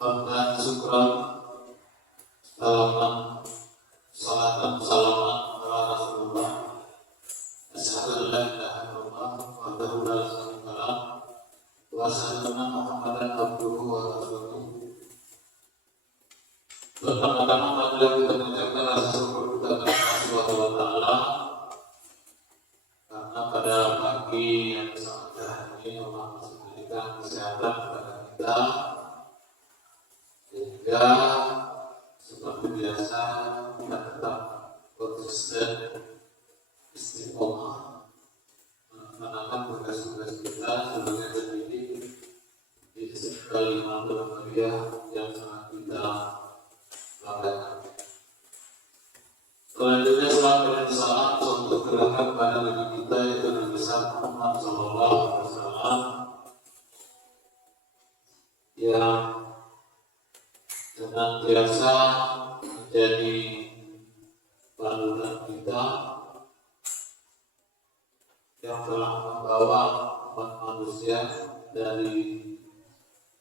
Hamdan syukran salaman salatan salaman ala Rasulullah asyhadu an la ilaha illallah wahdahu la syarika lah wa asyhadu anna Muhammadan abduhu wa rasuluh. Pertama-tama marilah kita mengucapkan rasa syukur kepada Allah Subhanahu wa taala karena pada pagi yang sangat cerah ini Allah masih memberikan kesehatan kepada kita, sehingga seperti biasa kita tetap konsisten istiqomah melaksanakan tugas-tugas kita sebagai pendidik di Istiqlal Imam Muhammadiyah yang sangat kita banggakan. Selanjutnya salam dan salam untuk gerakan pada Nabi kita yaitu Nabi besar Muhammad Sallallahu Alaihi Wasallam yang senantiasa menjadi panutan kita, yang telah membawa umat manusia dari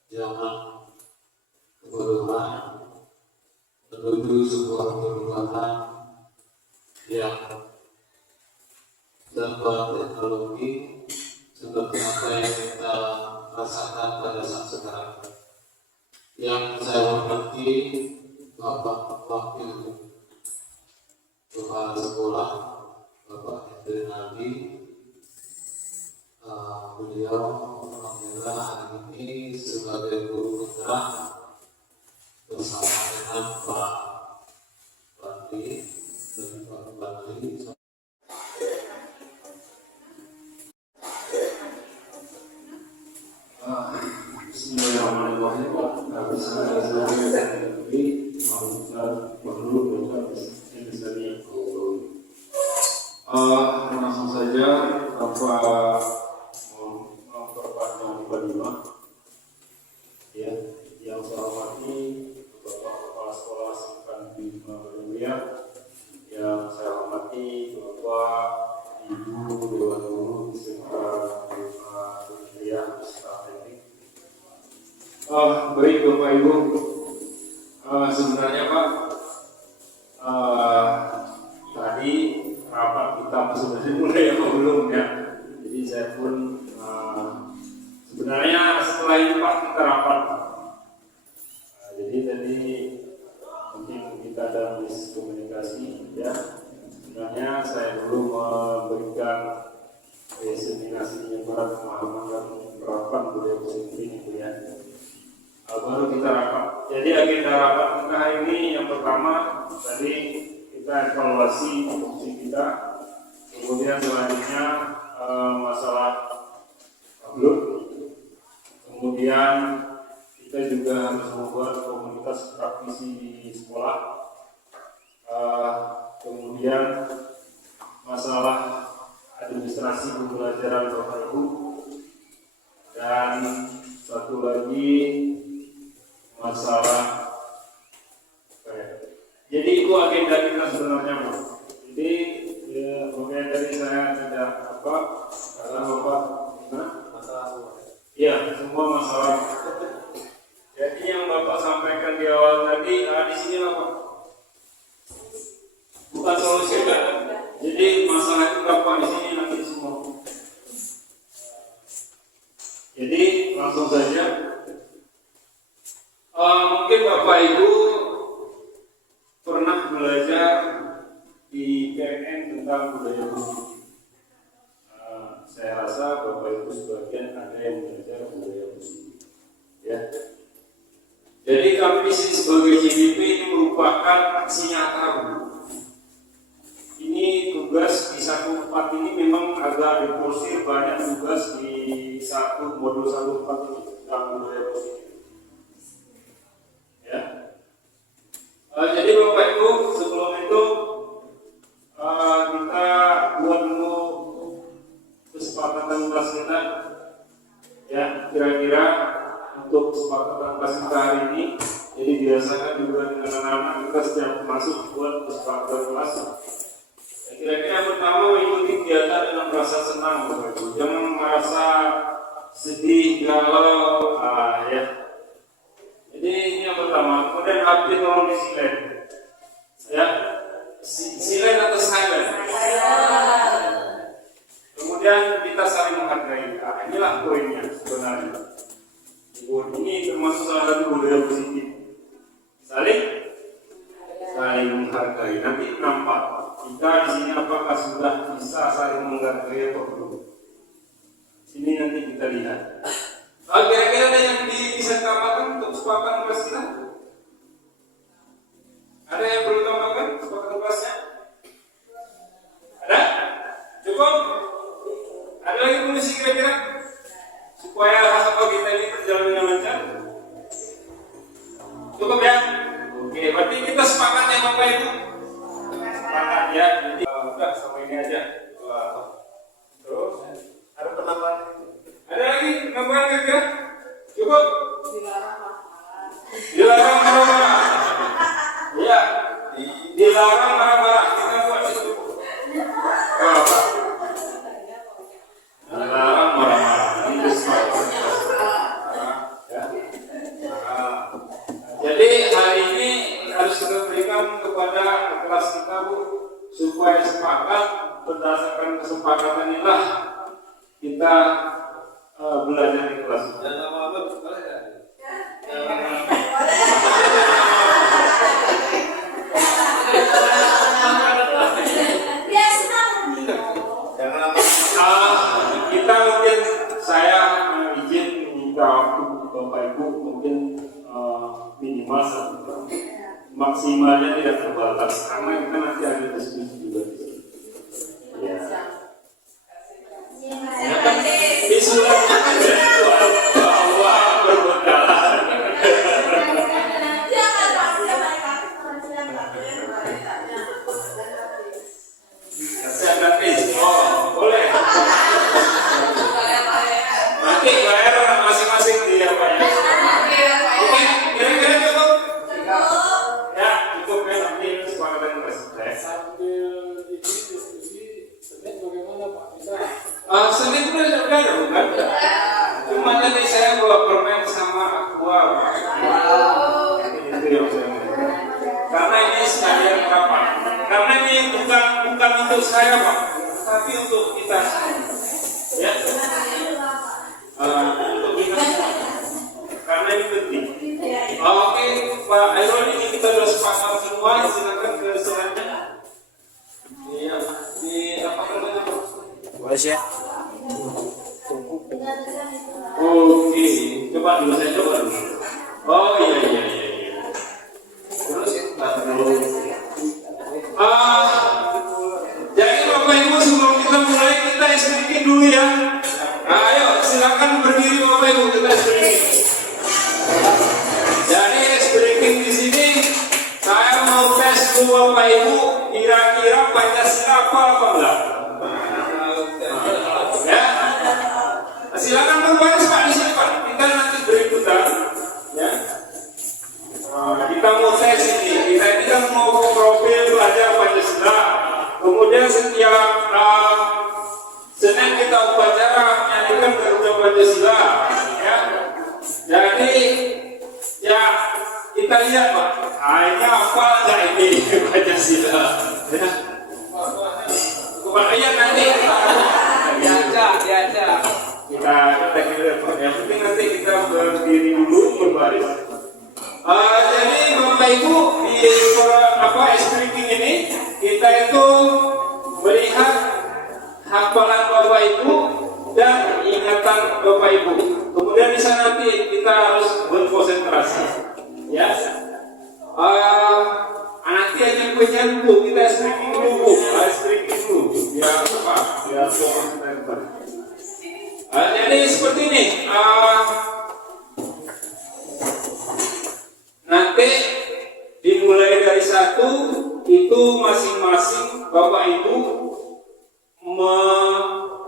zaman kebodohan menuju sebuah perubahan yang serba teknologi seperti apa yang kita rasakan pada saat sekarang. Yang saya hormati Bapak Wakil Kepala Sekolah Bapak Hendri Nabi, beliau alhamdulillah hari ini sebagai guru penggerak bersama dengan Pak Bandi dan Pak Bandi. Bismillahirrahmanirrahim. Langsung saja tanpa memperpanjang mukadimah, ya, yang saya hormati Bapak Kepala Sekolah Singkat Bima Mulia, yang saya hormati Bapak Ibu Dewan Guru Singkat Bima Mulia Staf Teknik. Baik Bapak Ibu, sebenarnya Pak, tadi rapat kita sudah dimulai apa belum ya? Jadi saya pun sebenarnya setelah ini Pak kita rapat. Jadi tadi mungkin kita ada miskomunikasi ya. Sebenarnya saya belum memberikan diseminasi penyebaran pemahaman dan penerapan budaya positif ini ya. Baru kita rapat. Jadi agenda rapat kita hari ini yang pertama tadi kita evaluasi fungsi kita, kemudian selanjutnya masalah upload, kemudian kita juga harus membuat komunitas praktisi di sekolah, kemudian masalah administrasi pembelajaran Bapak Ibu, dan satu lagi masalah jadi itu agenda kita sebenarnya Bu. Jadi ya, mungkin dari saya tidak apa karena Bapak masalah semua. Iya, semua masalah. Jadi yang Bapak sampaikan di awal tadi, di sini Bapak bukan solusi kan? Jadi masalah itu Bapak di sini nanti semua. Jadi langsung saja. Mungkin Bapak Ibu pernah belajar di PN tentang budaya positif. Saya rasa Bapak Ibu sebagian ada yang belajar budaya positif. Ya. Jadi kami di sini sebagai JDP ini merupakan aksi nyata. Ini tugas di satu tempat ini memang agak diporsir banyak tugas di satu modul satu tempat ini tentang budaya positif. Ya. Jadi Bapak Ibu sebelum itu kita buat dulu kesepakatan kelas kita ya, kira-kira untuk kesepakatan kelas kita hari ini. Jadi biasakan juga dengan anak-anak kita setiap masuk buat kesepakatan kelas. Kira-kira pertama mengikuti kegiatan dengan merasa senang Bapak Ibu, jangan merasa sedih, galau, ya. Jadi api tolong disilen. Ya, silen atau silent. Kemudian kita saling menghargai. Nah, inilah poinnya sebenarnya. Ini termasuk salah satu budaya positif. Saling menghargai. Nanti nampak kita di sini apakah sudah bisa saling menghargai atau belum. Sini nanti kita lihat. Kira-kira ada yang bisa tambahkan untuk kesepakatan kelas kita? Ada yang perlu tambahkan kesepakatan kelasnya? Ada? Cukup? Ada lagi kondisi kira-kira? Supaya apa kita ini berjalan dengan lancar? Cukup ya? Oke, berarti kita sepakat ya Bapak Ibu? Sepakat ya. Jadi udah sama ini aja. Terus ada penambahan? Ada lagi penambahan kira-kira? Cukup? Dilarang marah-marah. Iya, dilarang marah-marah. Kita buat itu. Apa? Dilarang marah-marah. Itu sepakat. Jadi hari ini harus kita berikan kepada kelas kita Bu, supaya sepakat. Berdasarkan kesepakatan inilah kita belajar di kelas. Jangan lama-lama boleh kan? Kita mungkin saya izin minta waktu Bapak Ibu mungkin minimal 1 jam, maksimalnya tidak terbatas karena kita nanti ada diskusi juga di sini. Ya. Di suratnya kan jadi bahwa berbekalan. Saya gratis. Oh, boleh. Nanti bayar masing-masing di apa ya? Oke, kira-kira cukup? Ya, cukup ya nanti kesepakatan kelas. Sambil ini diskusi Senin bagaimana Pak? Bisa? Senin itu udah ada bukan? Cuma tadi saya bawa permen sama aqua Pak. Itu yang saya mau. Karena ini sekalian rapat. Karena ini bukan untuk saya Pak, tapi untuk kita semua. Ya. Untuk kita semua. Karena ini penting. Oke, Pak Airul, ini kita sudah sepakat semua. Silakan ke selanjutnya. Iya, di apa namanya? Boleh ya. Oke, coba dulu saya coba dulu. Oh iya. Terus ya, jadi Bapak Ibu sebelum kita mulai kita explaining dulu ya. Ayo silakan berdiri Bapak Ibu, kita explaining. Jadi explaining di sini saya mau tes dulu Bapak Ibu, kira-kira Pancasila apa enggak? Ya. Silakan berbaris Pak di sini Pak. Kita nanti berikutan ya. Kita mau tes ini. Kita mau profil belajar Pancasila. Kemudian setiap Senin kita upacara menyanyikan Garuda Pancasila. Ya. Jadi ya kita lihat Pak. Ini apa enggak ini Pancasila? Ya. Kemudian nanti diajak. Kita kira yang penting nanti kita berdiri dulu berbaris. Jadi Bapak Ibu di speaking ini kita itu melihat hafalan Bapak Ibu dan ingatan Bapak Ibu. Kemudian di sana nanti kita harus berkonsentrasi. Ya. Nanti aja punya dulu kita speaking dulu, biar apa? Biar fokus kita. Jadi seperti ini. Nanti dimulai dari 1 itu masing-masing Bapak Ibu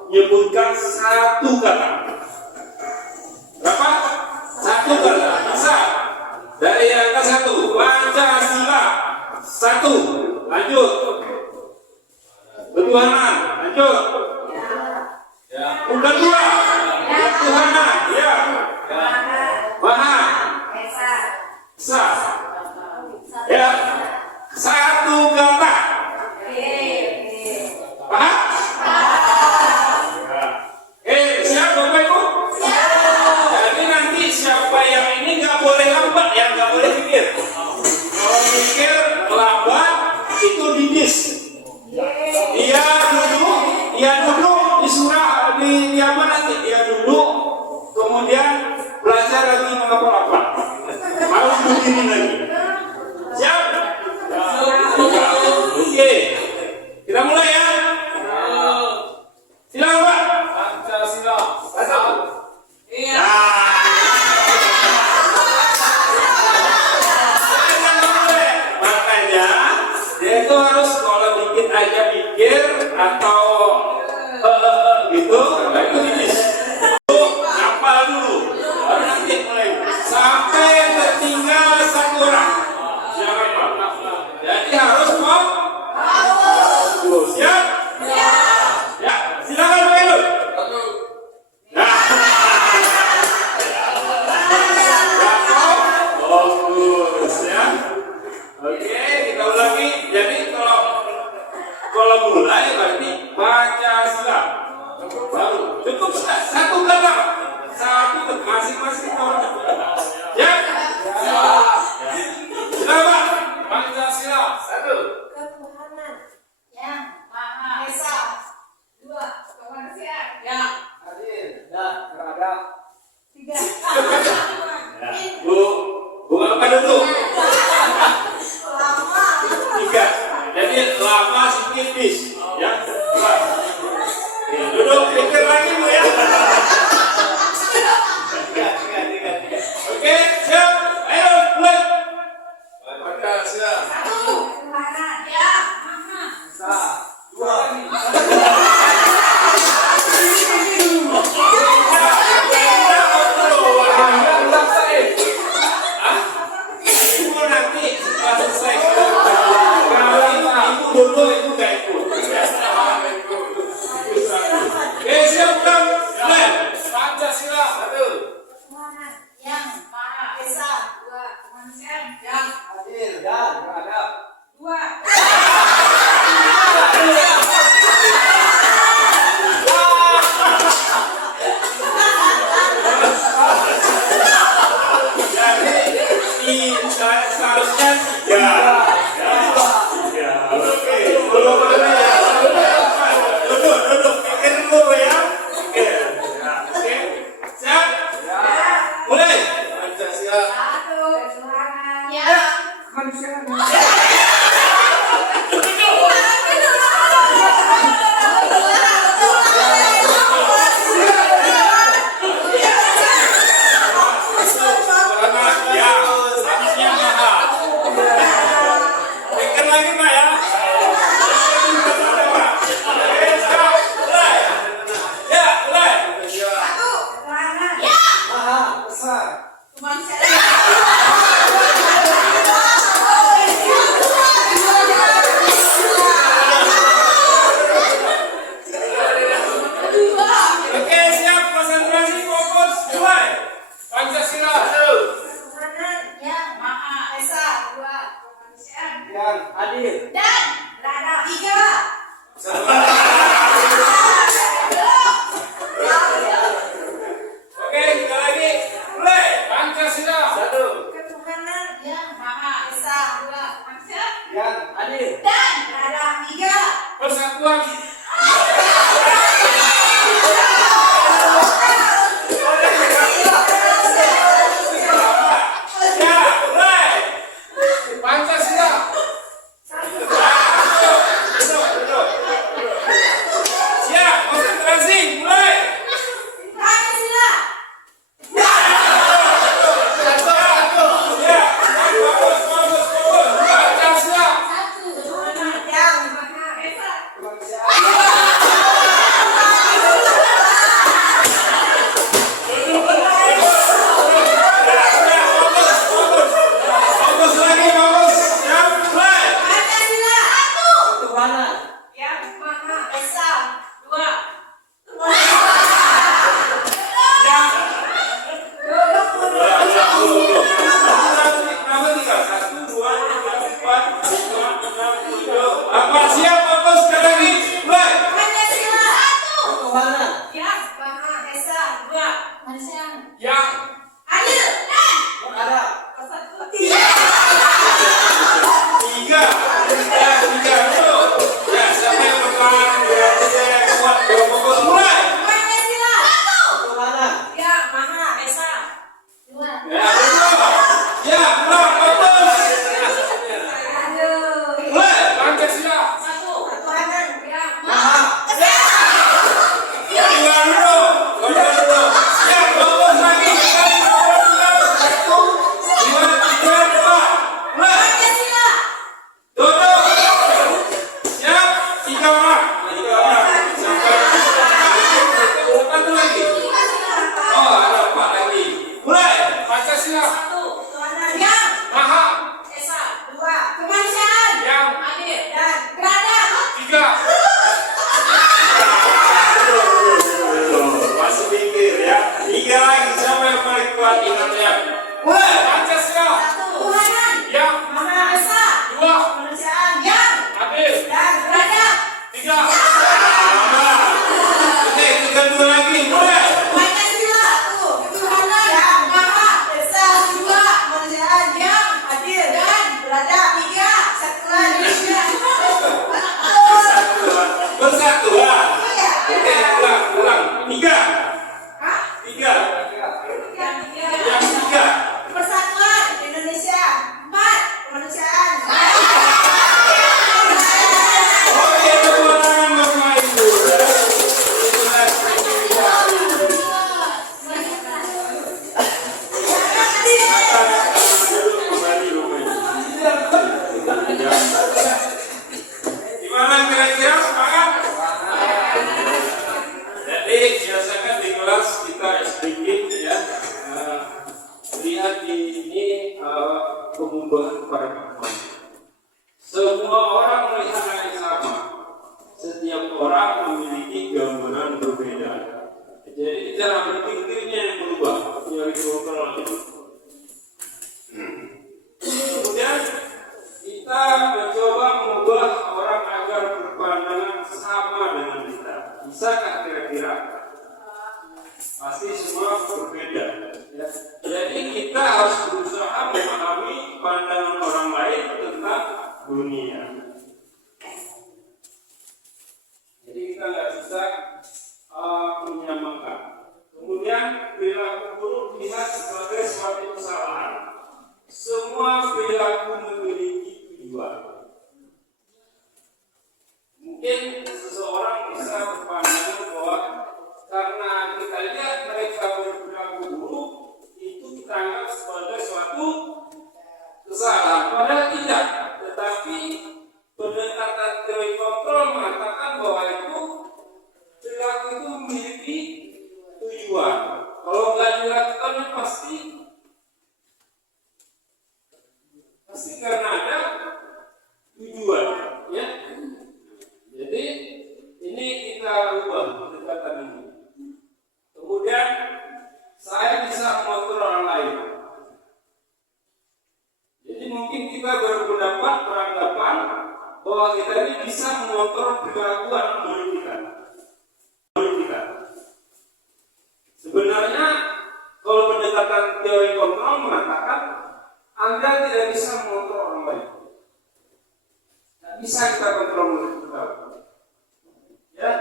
menyebutkan 1 kata. Berapa? 1 kata. Bisa. Dari angka 1. Pancasila. 1. Lanjut. Ketuhanan. Lanjut. Ya. Bukan 2. Ketuhanan. Ya. Maha. Esa. Ya. Ya. Oke. Duduk. Pikir dulu ya. Oke. Oke. Siap? Ya. Mulai. Pancasila. Satu. Ya. Perubahan pada manusia. Semua orang melihat hal yang sama. Setiap orang memiliki gambaran berbeda. Jadi cara berpikirnya yang berubah. Yang diperlukan oleh itu. Kemudian kita mencoba mengubah orang agar berpandangan sama dengan kita. Bisakah kira-kira? Pasti semua berbeda. Ya. Jadi kita harus berusaha memahami pandangan orang lain sebagai suatu kesalahan. Padahal tidak. Tetapi pendekatan teori kontrol mengatakan bahwa itu perilaku itu memiliki tujuan. Kalau nggak dilakukan pasti karena ada tujuan, ya. Jadi ini kita ubah pendekatan ini. Kemudian saya bisa mengontrol orang lain. Jadi mungkin kita berpendapat beranggapan bahwa kita ini bisa mengontrol perilaku anak murid kita. Sebenarnya kalau pendekatan teori kontrol mengatakan Anda tidak bisa mengontrol orang lain. Tidak bisa kita kontrol murid kita. Ya.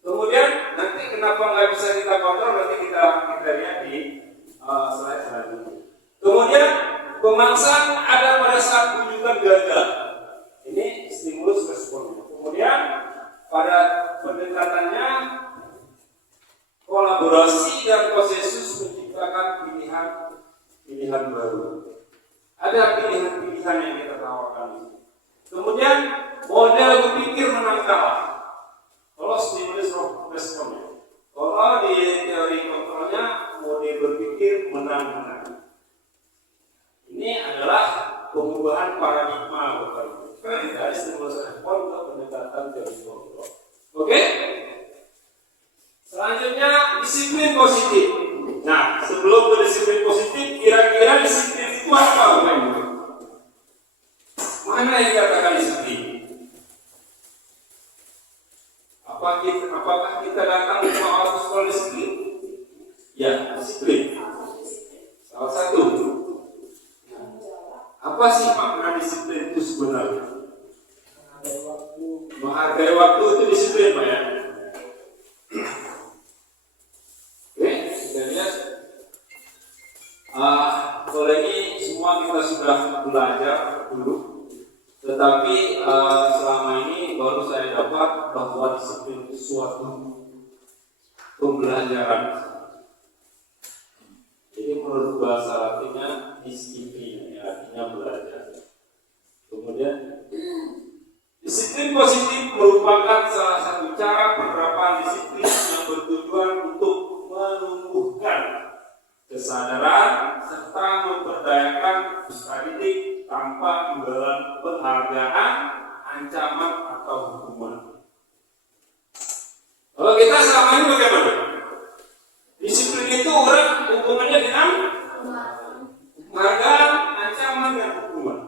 Kemudian nanti kenapa nggak bisa kita kontrol nanti kita lihat di slide selanjutnya. Kemudian pemaksaan ada pada saat kunjungan gagal. Ini stimulus responnya. Kemudian pada pendekatannya kolaborasi dan konsensus menciptakan pilihan baru. Ada pilihan-pilihan yang kita tawarkan. Kemudian model berpikir menang kalah. Kalau stimulus responnya. Kalau di teori kontrolnya model berpikir menang. Ini adalah pengubahan paradigma Bapak Ibu. Dari stimulus respon ke pendekatan teori kontrol. Oke? Selanjutnya disiplin positif. Nah, sebelum ke disiplin positif, kira-kira disiplin itu apa Bapak Ibu? Mana yang dikatakan disiplin? Apakah kita datang ke sekolah disiplin? Ya, disiplin. Salah satu. Apa sih makna disiplin itu sebenarnya? Menghargai waktu itu disiplin, Pak ya. Oke, kita lihat. Kalau ini semua kita sudah belajar dulu. Tetapi selama ini baru saya dapat bahwa disiplin itu suatu pembelajaran. Jadi menurut bahasa Latinnya disiplin, artinya belajar. Kemudian disiplin positif merupakan salah satu cara penerapan disiplin yang bertujuan untuk menumbuhkan kesadaran serta memperdayakan peserta didik tanpa imbalan penghargaan, ancaman atau hukuman. Kalau kita selama ini bagaimana? Disiplin itu orang hubungannya dengan penghargaan, ancaman dan hukuman.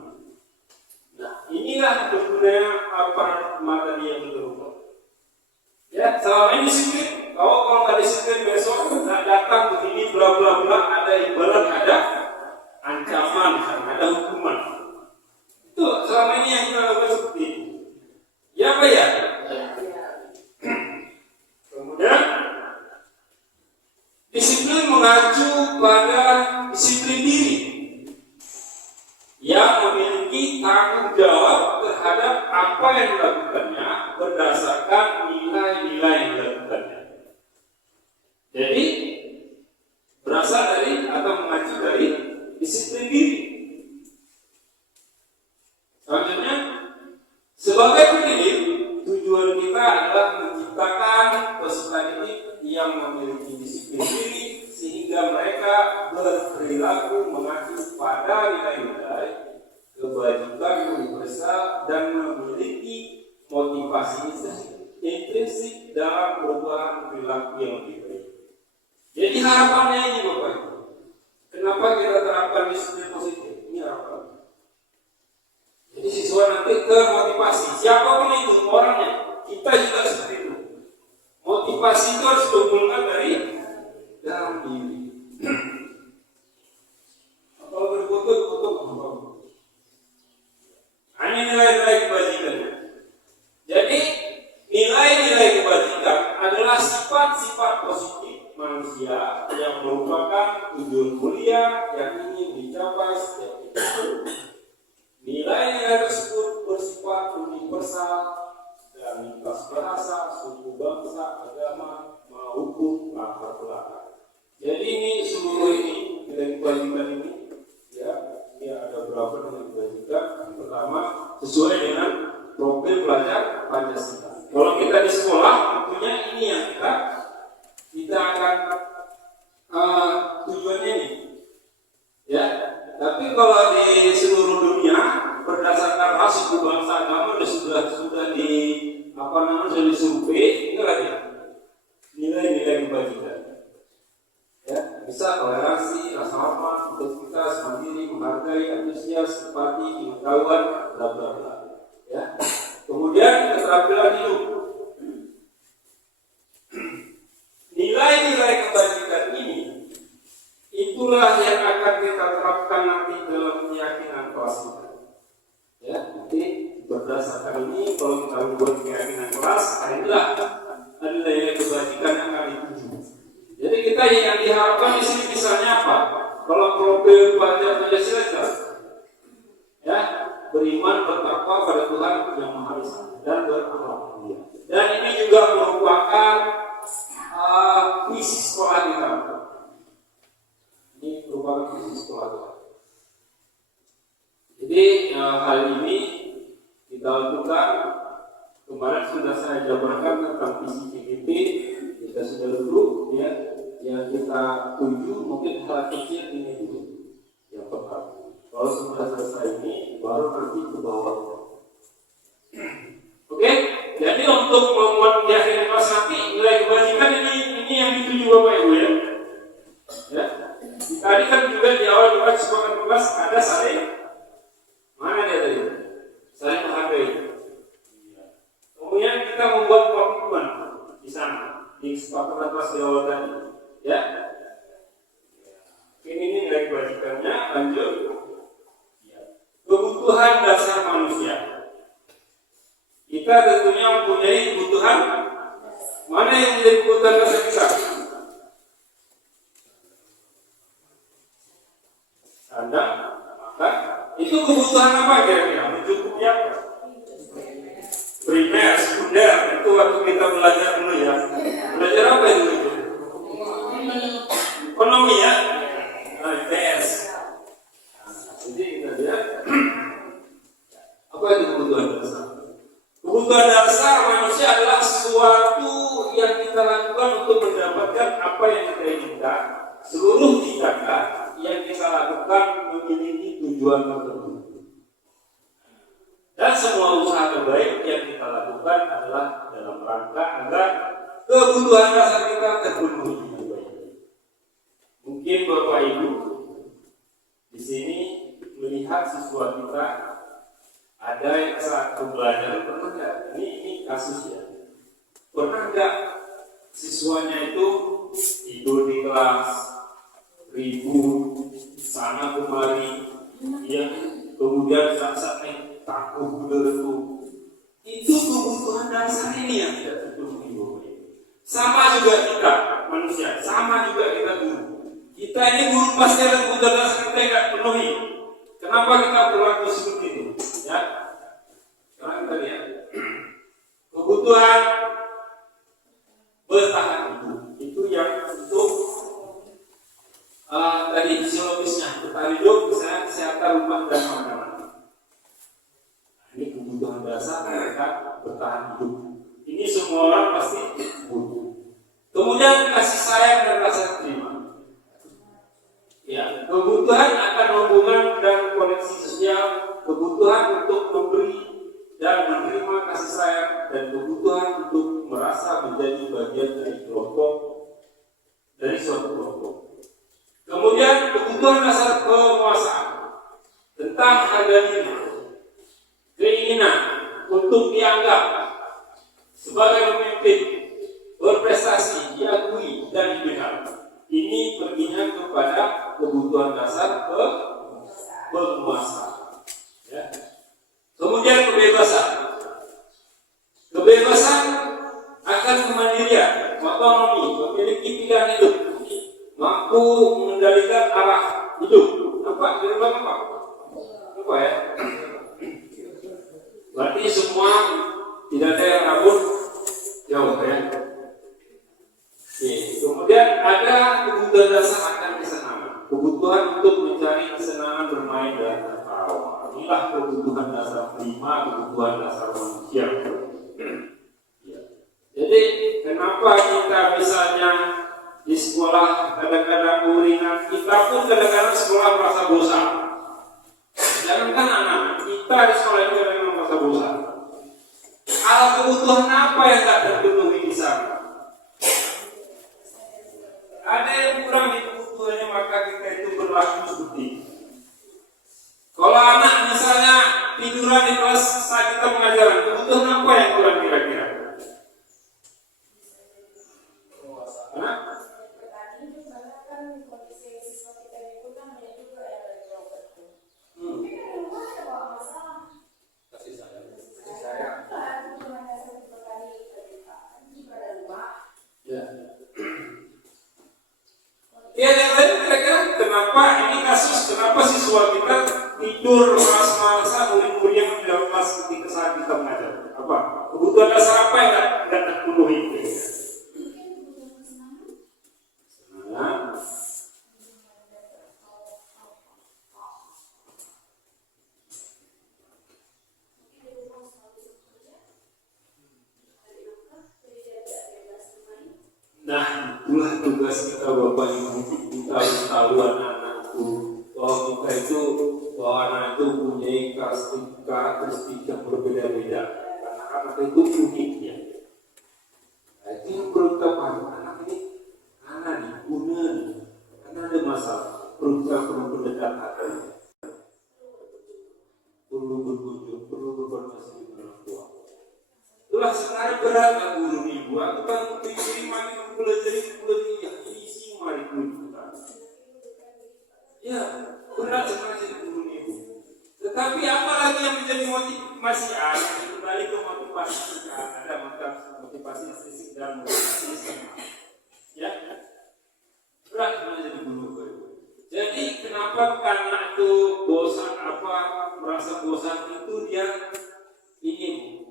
Nah, inilah sebenarnya paradigma tadi yang berubah. Ya, selama ini disiplin. Kalau nggak disiplin besok nggak datang begini bla bla bla, ada imbalan, ada ancaman, ada hukuman. Itu selama ini yang kita lakukan seperti itu. Ya Pak ya? Kemudian disiplin mengacu pada disiplin diri yang memiliki tanggung jawab terhadap apa yang dilakukannya berdasarkan nilai-nilai yang dilakukannya. Jadi berasal dari atau mengacu dari disiplin diri. Selanjutnya, sebagai pendidik, tujuan kita adalah menciptakan peserta didik yang memiliki disiplin diri sehingga mereka berperilaku mengacu pada nilai-nilai kebajikan universal dan memiliki motivasi intrinsik dalam perubahan perilaku yang lebih baik. Jadi harapannya ini Bapak Ibu. Kenapa kita terapkan disiplin positif? Ini harapan. Jadi siswa nanti termotivasi. Siapapun itu orangnya, kita juga seperti itu. Motivasi itu harus ditumbuhkan dari dalam diri. Kalau berbutuh hanya nilai-nilai kebajikan. Jadi nilai-nilai kebajikan adalah sifat-sifat positif manusia yang merupakan tujuan mulia yang ingin dicapai setiap individu. Nilai-nilai tersebut bersifat universal dan lintas bahasa, suku, bangsa, agama, maupun latar belakang. Jadi ini seluruh ini kita dibagikan ini, ya, ini ada berapa yang dibagikan. Yang pertama, sesuai dengan profil pelajar Pancasila. Kalau kita di sekolah, tentunya ini yang kita akan tujuannya ini, ya. Tapi kalau di seluruh dunia berdasarkan ras, suku, bangsa, agama sudah di sudah disurvei, ini lagi nilai-nilai kebajikan. Ya, bisa toleransi, rasa hormat, integritas, mandiri, menghargai, antusias, empati, pengetahuan, bla bla bla. Ya. Kemudian keterampilan hidup. Nilai-nilai kebajikan ini itulah yang akan kita terapkan nanti dalam keyakinan kelas kita. Ya, nanti berdasarkan ini kalau kita membuat keyakinan kelas, inilah ada nilai kebajikan yang akan dituju. Jadi kita yang diharapkan di sini misalnya apa? Kalau profil pelajar Pancasila, ya, beriman bertakwa pada Tuhan yang Maha Esa dan berakhlak mulia. Dan ini juga merupakan misi sekolah kita. Ini merupakan misi sekolah kita. Jadi hal ini kita lakukan. Kemarin sudah saya jabarkan tentang visi CGP. Kita sudah dulu, ya, yang kita tuju mungkin hal kecil ini dulu yang pertama. Kalau sudah selesai ini, baru nanti ke bawah. Oke, jadi untuk membuat keyakinan kelas nanti nilai kebajikan ini yang dituju Bapak Ibu, ya. Ya. Tadi kan juga di awal kita sepakat kelas ada saling mana dia tadi? Saling menghargai. Kemudian kita membuat komitmen di sana di kesepakatan kelas di awal tadi, ya. Ini nilai kebajikannya. Lanjut. Kebutuhan dasar manusia. Kita tentunya mempunyai kebutuhan. Mana yang menjadi kebutuhan dasar kita? Anda makan. Itu kebutuhan apa kira-kira? Mencukupi apa? Primer, sekunder. Itu waktu kita belajar dulu, ya. Belajar apa itu? Ekonomi, ya. IPS. Jadi kita lihat apa itu kebutuhan dasar? Kebutuhan dasar manusia adalah sesuatu yang kita lakukan untuk mendapatkan apa yang kita inginkan. Seluruh tindakan yang kita lakukan memiliki tujuan tertentu. Dan semua usaha terbaik yang kita lakukan adalah dalam rangka agar kebutuhan dasar kita terpenuhi dengan baik. Mungkin Bapak Ibu di sini melihat siswa kita ada yang saat pembelajaran, pernah nggak? Ini kasusnya. Pernah nggak siswanya itu tidur di kelas, ribut sana kemari, yang kemudian saat-saat takut berlesu. Itu kebutuhan dasar ini yang tidak terpenuhi. Sama juga kita manusia, sama juga kita guru. Kita ini guru pasti ada kebutuhan dasar kita tidak penuhi. Kenapa kita berlaku seperti itu? Ya, sekarang kita lihat kebutuhan bertahan hidup itu yang untuk tadi fisiologisnya bertahan hidup, misalnya kesehatan rumah dan makanan. Ini kebutuhan dasar mereka bertahan hidup. Ini semua orang pasti butuh. Kemudian kasih sayang dan rasa terima. Ya, kebutuhan akan hubungan dan koneksi sosial, kebutuhan untuk memberi dan menerima kasih sayang, dan kebutuhan untuk merasa menjadi bagian dari suatu kelompok. Kemudian kebutuhan dasar penguasaan tentang harga diri, keinginan untuk dianggap sebagai pemimpin, berprestasi, diakui dan dibenarkan. Ini perginya kepada kebutuhan dasar penguasaan. Ya. Kemudian kebebasan. Kebebasan akan kemandirian, otonomi, memiliki pilihan hidup, mampu mengendalikan arah hidup. Apa? Apa? Apa ya? Berarti semua tidak ada yang rabun jauh, ya. Oke. Kemudian ada kebutuhan dasar akan kesenangan. kebutuhan untuk mencari kesenangan bermain dan tertawa. Inilah kebutuhan dasar kebutuhan dasar manusia. Ya. Jadi kenapa kita misalnya di sekolah kadang-kadang uringan, kita pun kadang-kadang sekolah merasa bosan. Jangankan anak, kita di sekolah itu kadang-kadang merasa bosan. Kalau kebutuhan apa yang tak terpenuhi di sana? Ada yang kurang di kebutuhannya, maka kita itu berlaku seperti itu. Kalau anak misalnya tiduran di kelas saat kita mengajar, kebutuhan apa yang kurang kira-kira? Ya, yang lain kira-kira kenapa ini kasus, kenapa siswa kita tidur malas-malasan uring-uringan di dalam kelas ketika saat kita mengajar? Apa? Kebutuhan dasar apa yang tidak terpenuhi? Senang. Nah, itulah tugas kita Bapak Ibu. Kita harus tahu anak-anak itu bahwa anak itu punya karakteristik yang berbeda-beda. Karena anak itu unik ya. Nah, itu yang perlu kita pahami. Anak ini guna nih. Karena ada masalah. Perlu pendekatan. Perlu berkunjung, perlu berkoordinasi dengan orang tua. Itulah sebenarnya berat guru ibu. Aku kan pikir makin belajar ya isi mari guru kita. Ya berat sebenarnya guru ibu. Tetapi apalagi yang menjadi motivasi anak kembali ke motivasi kita. Ada motivasi fisik dan motivasi sistem. Ya berat menjadi guru ibu. Jadi kenapa anak itu bosan merasa bosan itu dia ingin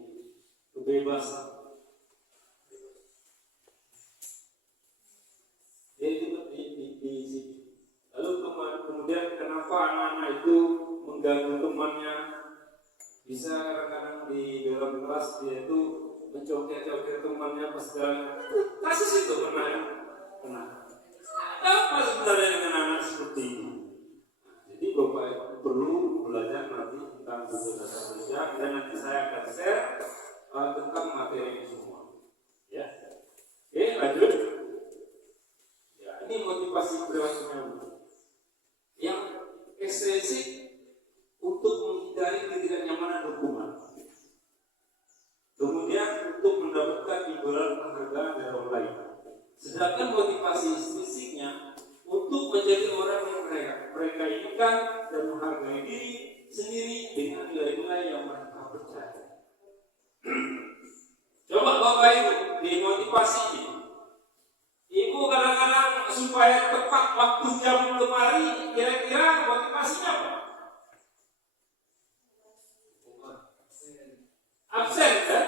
kebebasan. Jadi di lalu kemudian kenapa anak-anak itu mengganggu temannya? Bisa kadang-kadang di dalam kelas dia itu mencokir-cokir temannya pas kasus itu pernah. Apa sebenarnya dengan anak seperti ini? Jadi Bapak Ibu perlu belajar nanti tentang buku dasar manusia dan nanti saya akan share tentang materi ini semua. Ya. Oke, lanjut. Ya, ini motivasi perilakunya. Yang esensi untuk menghindari ketidaknyamanan hukuman. Kemudian untuk mendapatkan imbalan penghargaan dari orang lain. Sedangkan motivasi fisiknya untuk menjadi orang yang mereka inginkan dan menghargai diri sendiri dengan nilai-nilai yang mereka percaya. Coba Bapak Ibu dimotivasi ini. Ibu kadang-kadang supaya tepat waktu jam lemari, kira-kira motivasinya apa? Absen kan?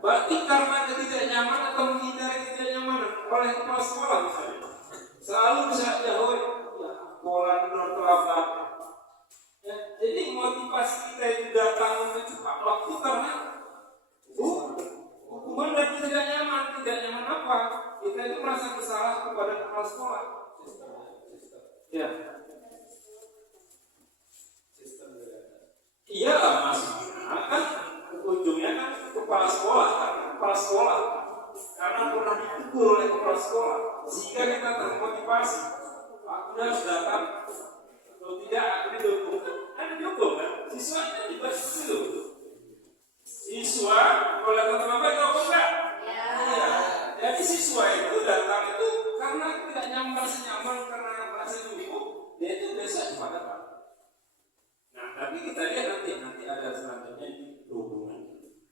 Berarti karena ketidaknyamanan atau menghindari ketidaknyamanan oleh kepala sekolah misalnya. Selalu bisa pola terlambat. Ya, jadi motivasi kita itu datang cepat waktu karena hukuman dan tidak nyaman apa? Kita itu merasa bersalah kepada kepala sekolah. Ya. Iyalah masih kan ujungnya kan kepala sekolah karena pernah ditegur oleh kepala sekolah sehingga kita termotivasi. Aku harus datang atau tidak aku didukung kan? Siswa itu juga seperti itu. Siswa kalau datang terlambat tahu enggak? Ya. Jadi siswa itu datang itu karena tidak nyaman karena merasa cukup, dia itu biasa cuma datang. Nah, tapi kita lihat nanti ada selanjutnya di hubungan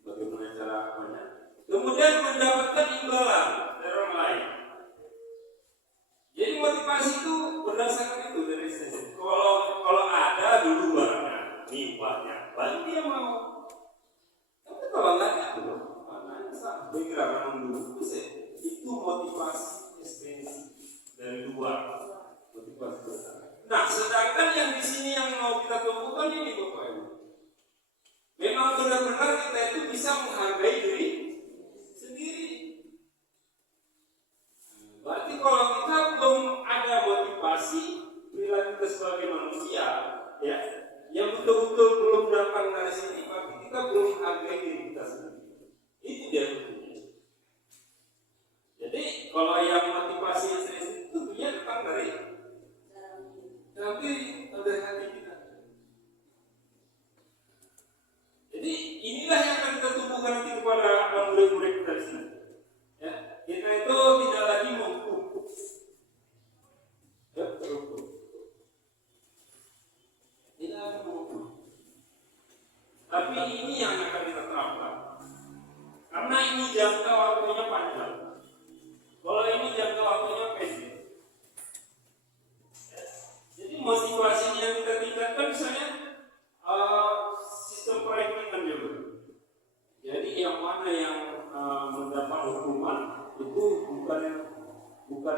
bagaimana cara apanya. Kemudian mendapatkan imbalan dari orang lain. Jadi motivasi itu berdasarkan itu dari sisi. Kalau ada dulu barangnya, banyak, lalu dia mau. Tapi kalau nggak itu, makanya sampai gerakan dulu itu motivasi esensi dari luar, motivasi besar. sebagai manusia, ya, yang betul-betul belum datang dari sini, berarti kita belum menghargai diri kita sendiri. Itu dia kuncinya. Jadi kalau yang motivasi itu tentunya datang dari hati kita. Jadi inilah yang akan kita tumbuhkan nanti kepada murid-murid kita di sini. Ya, kita itu tidak lagi menghukum. Ya, terhukum. Tidak lagi menghukum. Tapi ini yang akan kita terapkan. Karena ini jangka waktunya panjang. Kalau ini jangka waktunya pendek. Jadi motivasinya yang kita tingkatkan misalnya sistem perankingan dulu. Jadi yang mana yang mendapat hukuman itu bukan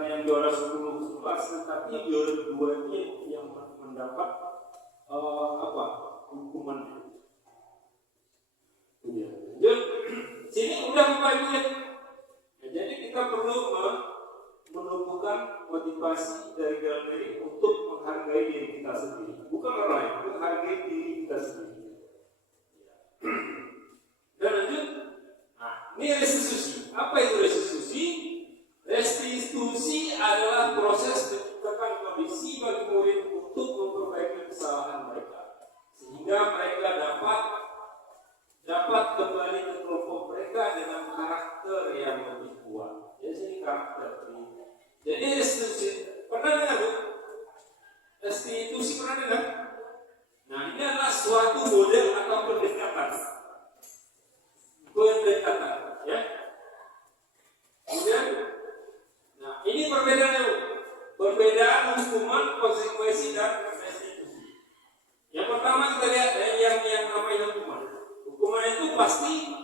yang juara 10-11, tetapi yang juara 2 ini yang mendapat hukumannya. Ya. Jadi sini udah Bapak Ibu ya. Jadi kita perlu menumbuhkan motivasi dari dalam diri untuk menghargai diri kita sendiri, bukan orang lain, menghargai diri kita sendiri. Dan lanjut, ini restitusi. Apa itu restitusi? Restitusi adalah proses menciptakan kondisi bagi murid untuk memperbaiki kesalahan mereka, sehingga mereka dapat kembali ke kelompok mereka dengan karakter yang lebih kuat. Jadi ini karakter. Jadi restitusi, pernah dengar bu? Restitusi pernah dengar? Nah ini adalah suatu model atau pendekatan, ya. Kemudian, nah ini perbedaannya bu. Perbedaan hukuman, konsekuensi dan restitusi. Yang pertama kita lihat yang namanya hukuman. Hukuman itu pasti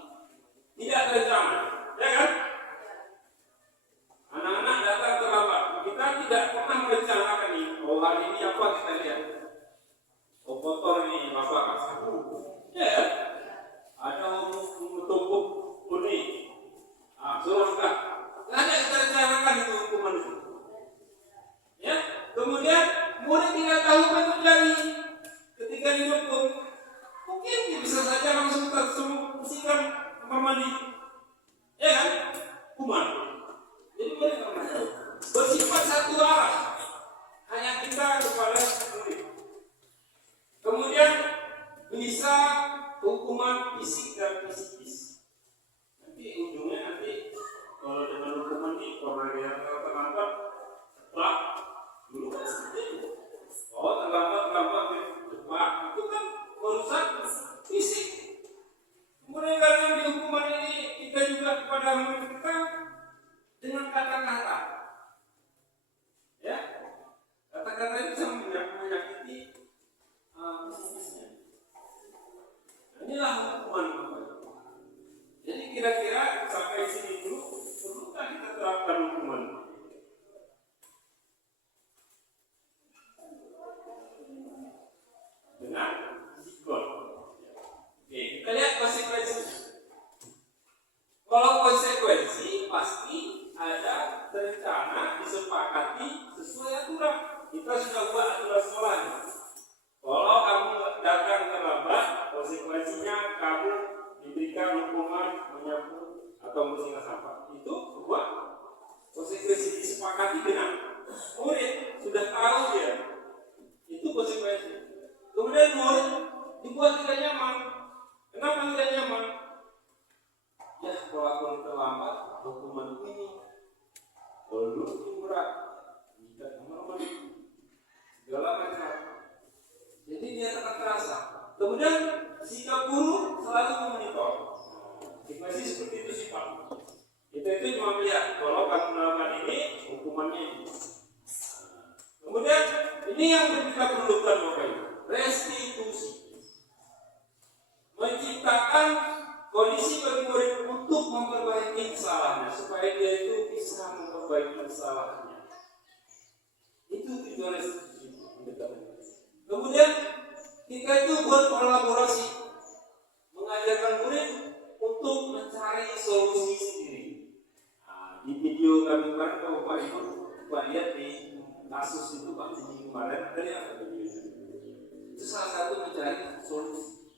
tidak terencana, ya kan? Anak-anak datang terlambat, kita tidak pernah merencanakan ini. Oh hari ini apa kita lihat? Oh kotor ini bapak kasih. Ya, ada tumpuk kuning. Suruh angkat. Tidak ada kita rencanakan itu hukuman itu. Ya, kemudian murid tidak tahu apa yang terjadi ketika dihukum. Mungkin bisa saja langsung bersihkan kamar mandi, ya kan? Hukuman. Jadi murid tidak tahu. Bersifat satu arah, hanya kita kepada murid. Kemudian bisa hukuman fisik dan psikis. Nanti ujungnya kalau dengan hukuman ini kalau dia terlambat, cepat dulu kan seperti itu. Oh terlambat cepat itu kan merusak fisik. Kemudian dalam di hukuman ini kita juga kepada murid kita dengan kata-kata, ya, kata-kata itu bisa menyakiti psikisnya. Inilah hukuman Bapak. Jadi kira-kira sampai sini dulu perlukah kita terapkan hukuman? Dengan psikol. Oke, kita lihat konsekuensi. Kalau konsekuensi pasti ada terencana, disepakati sesuai aturan. Kita sudah buat aturan sekolahnya. Kalau kamu datang terlambat, konsekuensinya kamu diberikan hukuman menyapu atau membersihkan sampah. Itu buat konsekuensi disepakati dengan murid, sudah tahu dia. Itu konsekuensi. Kemudian murid dibuat tidak nyaman. Kenapa tidak nyaman? Ya, kalau aku terlambat, hukuman ini kalau dulu itu berat, tidak kemana-mana, segala macam. Jadi dia akan terasa. Kemudian sikap guru selalu memonitor. Situasi seperti itu sifat. Kita itu cuma melihat kalau kamu melakukan ini, hukumannya ini. Kemudian ini yang kita perlukan Bapak Ibu, restitusi. Menciptakan kondisi bagi murid untuk memperbaiki kesalahannya, supaya dia itu bisa memperbaiki kesalahannya. Itu tujuan restitusi. Kemudian kita itu berkolaborasi, mengajarkan murid untuk mencari solusi sendiri. Di video kami kemarin Bapak Ibu lihat di kasus itu Pak kemarin dari apa tujuannya? Itu salah satu mencari solusi.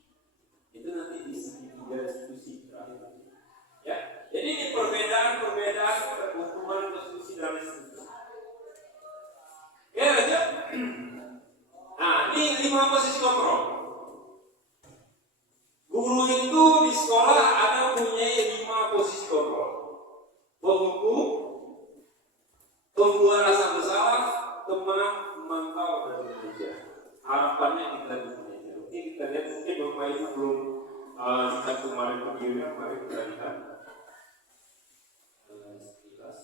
Itu nanti di segitiga diskusi terakhir. Ya, jadi ini perbedaan hukuman konstitusi dan restitusi. Ya, aja. Nah, ini 5 posisi kontrol. Guru itu di sekolah ada punya 5 posisi kontrol. Penghukum, pembuat rasa bersalah, teman, memantau, dan mengajar. Harapannya kita di sini. Oke, kita lihat mungkin Bapak Ibu belum lihat kemarin videonya, mari kita lihat sekilas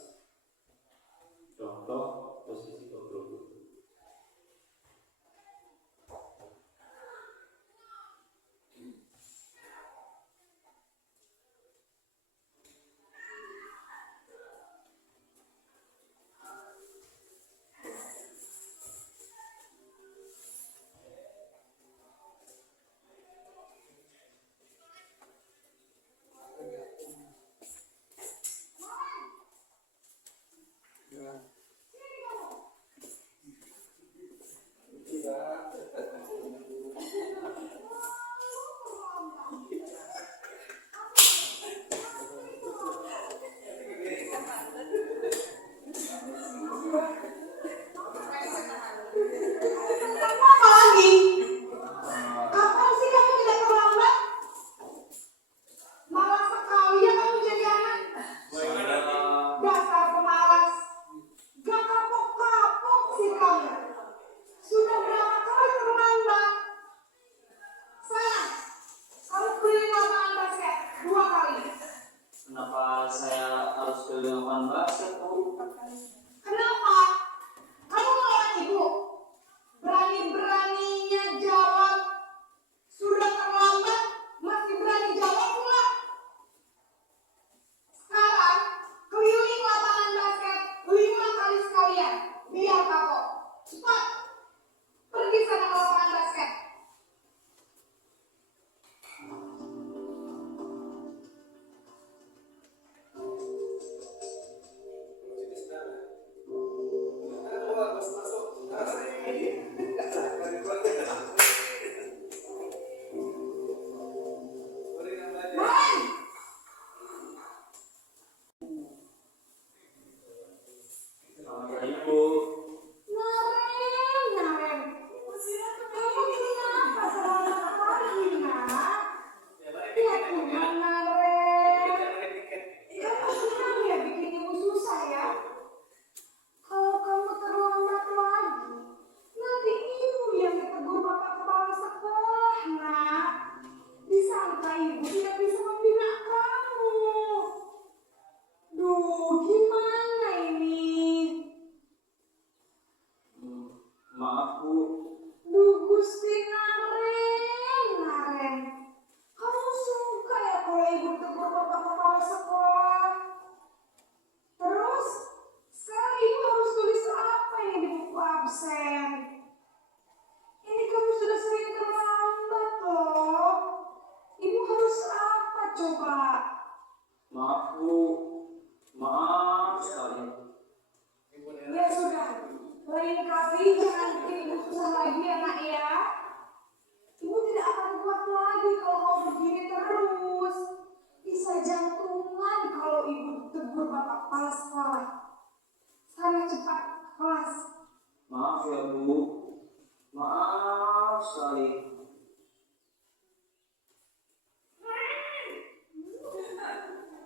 contoh posisi kontrol.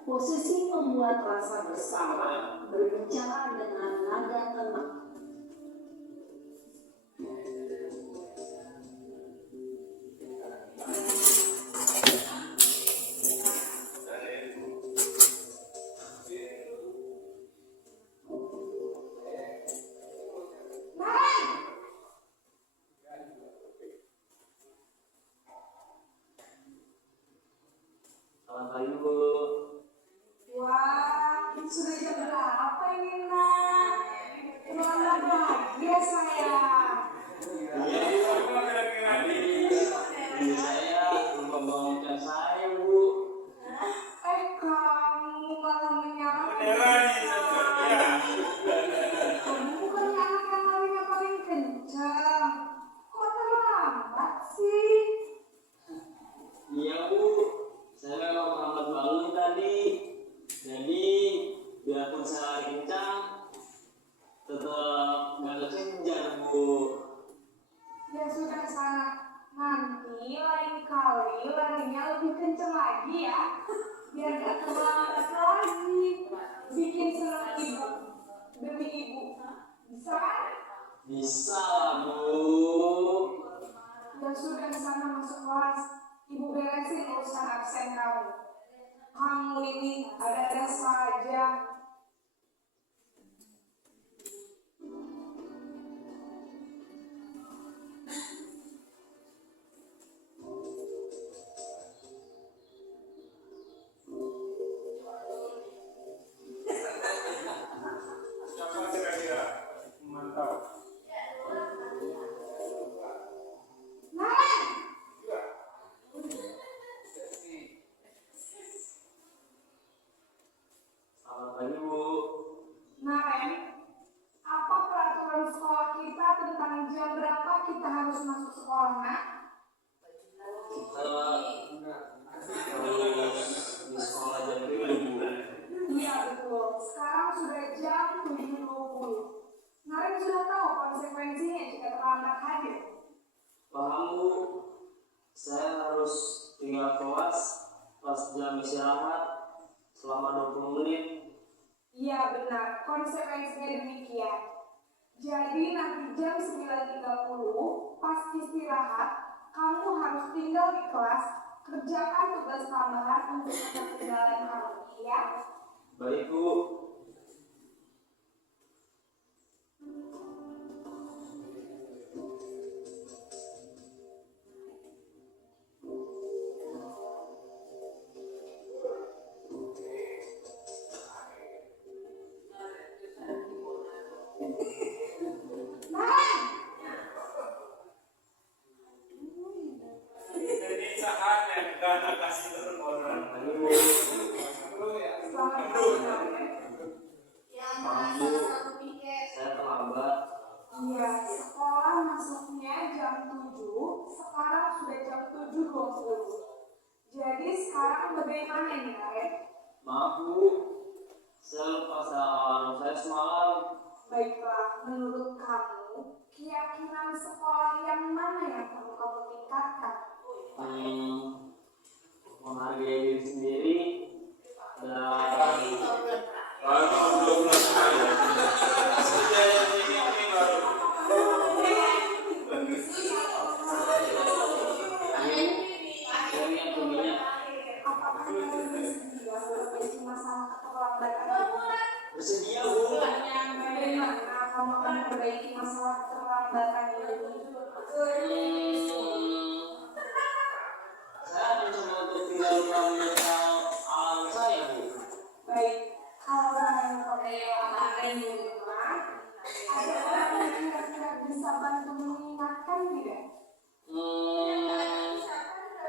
Posisi membuat rasa bersalah, berbicara dengan nada tenang. Wah, sudah jam berapa ini, Nak? Ruangan lagi ya, biar gak terlambat lagi. Bikin senang ibu demi ibu. Bisa kan? Bisa lah, Bu. Ya sudah, sana masuk kelas. Ibu beresin urusan absen kamu. Kamu ini ada-ada saja. Siapa kira-kira? Mantap. Naren, Selamat pagi, Bu. Naren, apa peraturan sekolah kita tentang jam berapa kita harus masuk sekolah, nak? Kita harus di sekolah jam 7, Bu. Iya betul, sekarang sudah jam 7.20. Naren sudah tahu konsekuensinya jika terlambat hadir. Paham, Bu. Saya harus tinggal kelas pas jam istirahat selama 20 menit. Iya benar, konsekuensinya demikian. Jadi nanti jam 9.30 pas istirahat, kamu harus tinggal di kelas, kerjakan tugas tambahan untuk ketinggalan kamu, ya? Baik, Bu. Jadi saatnya kita kasih turun orang. Pagi, Bu. Selamat pagi, Naren. Maaf, Bu. Saya terlambat. Iya, sekolah masuknya jam 7, sekarang sudah jam 7.20. Jadi sekarang bagaimana nih, Naren? Maaf, Bu. Saya lupa alarm saya semalam. Baiklah, menurut kamu, keyakinan sekolah yang mana yang perlu kamu tingkatkan? Menghargai diri sendiri dan Baru 12 kali. Sudah ini baru. yang punya Apakah kalian bersedia memperbaiki masalah keterlambatan ini? bersedia, Bu. Bagaimana kamu akan memperbaiki masalah keterlambatan ini? Saya mencoba untuk tidak lupa menyesal alam saya, Bu. Baik, kalau kalian kalian di rumah, ada orang yang kira-kira bisa bantu mengingatkan tidak?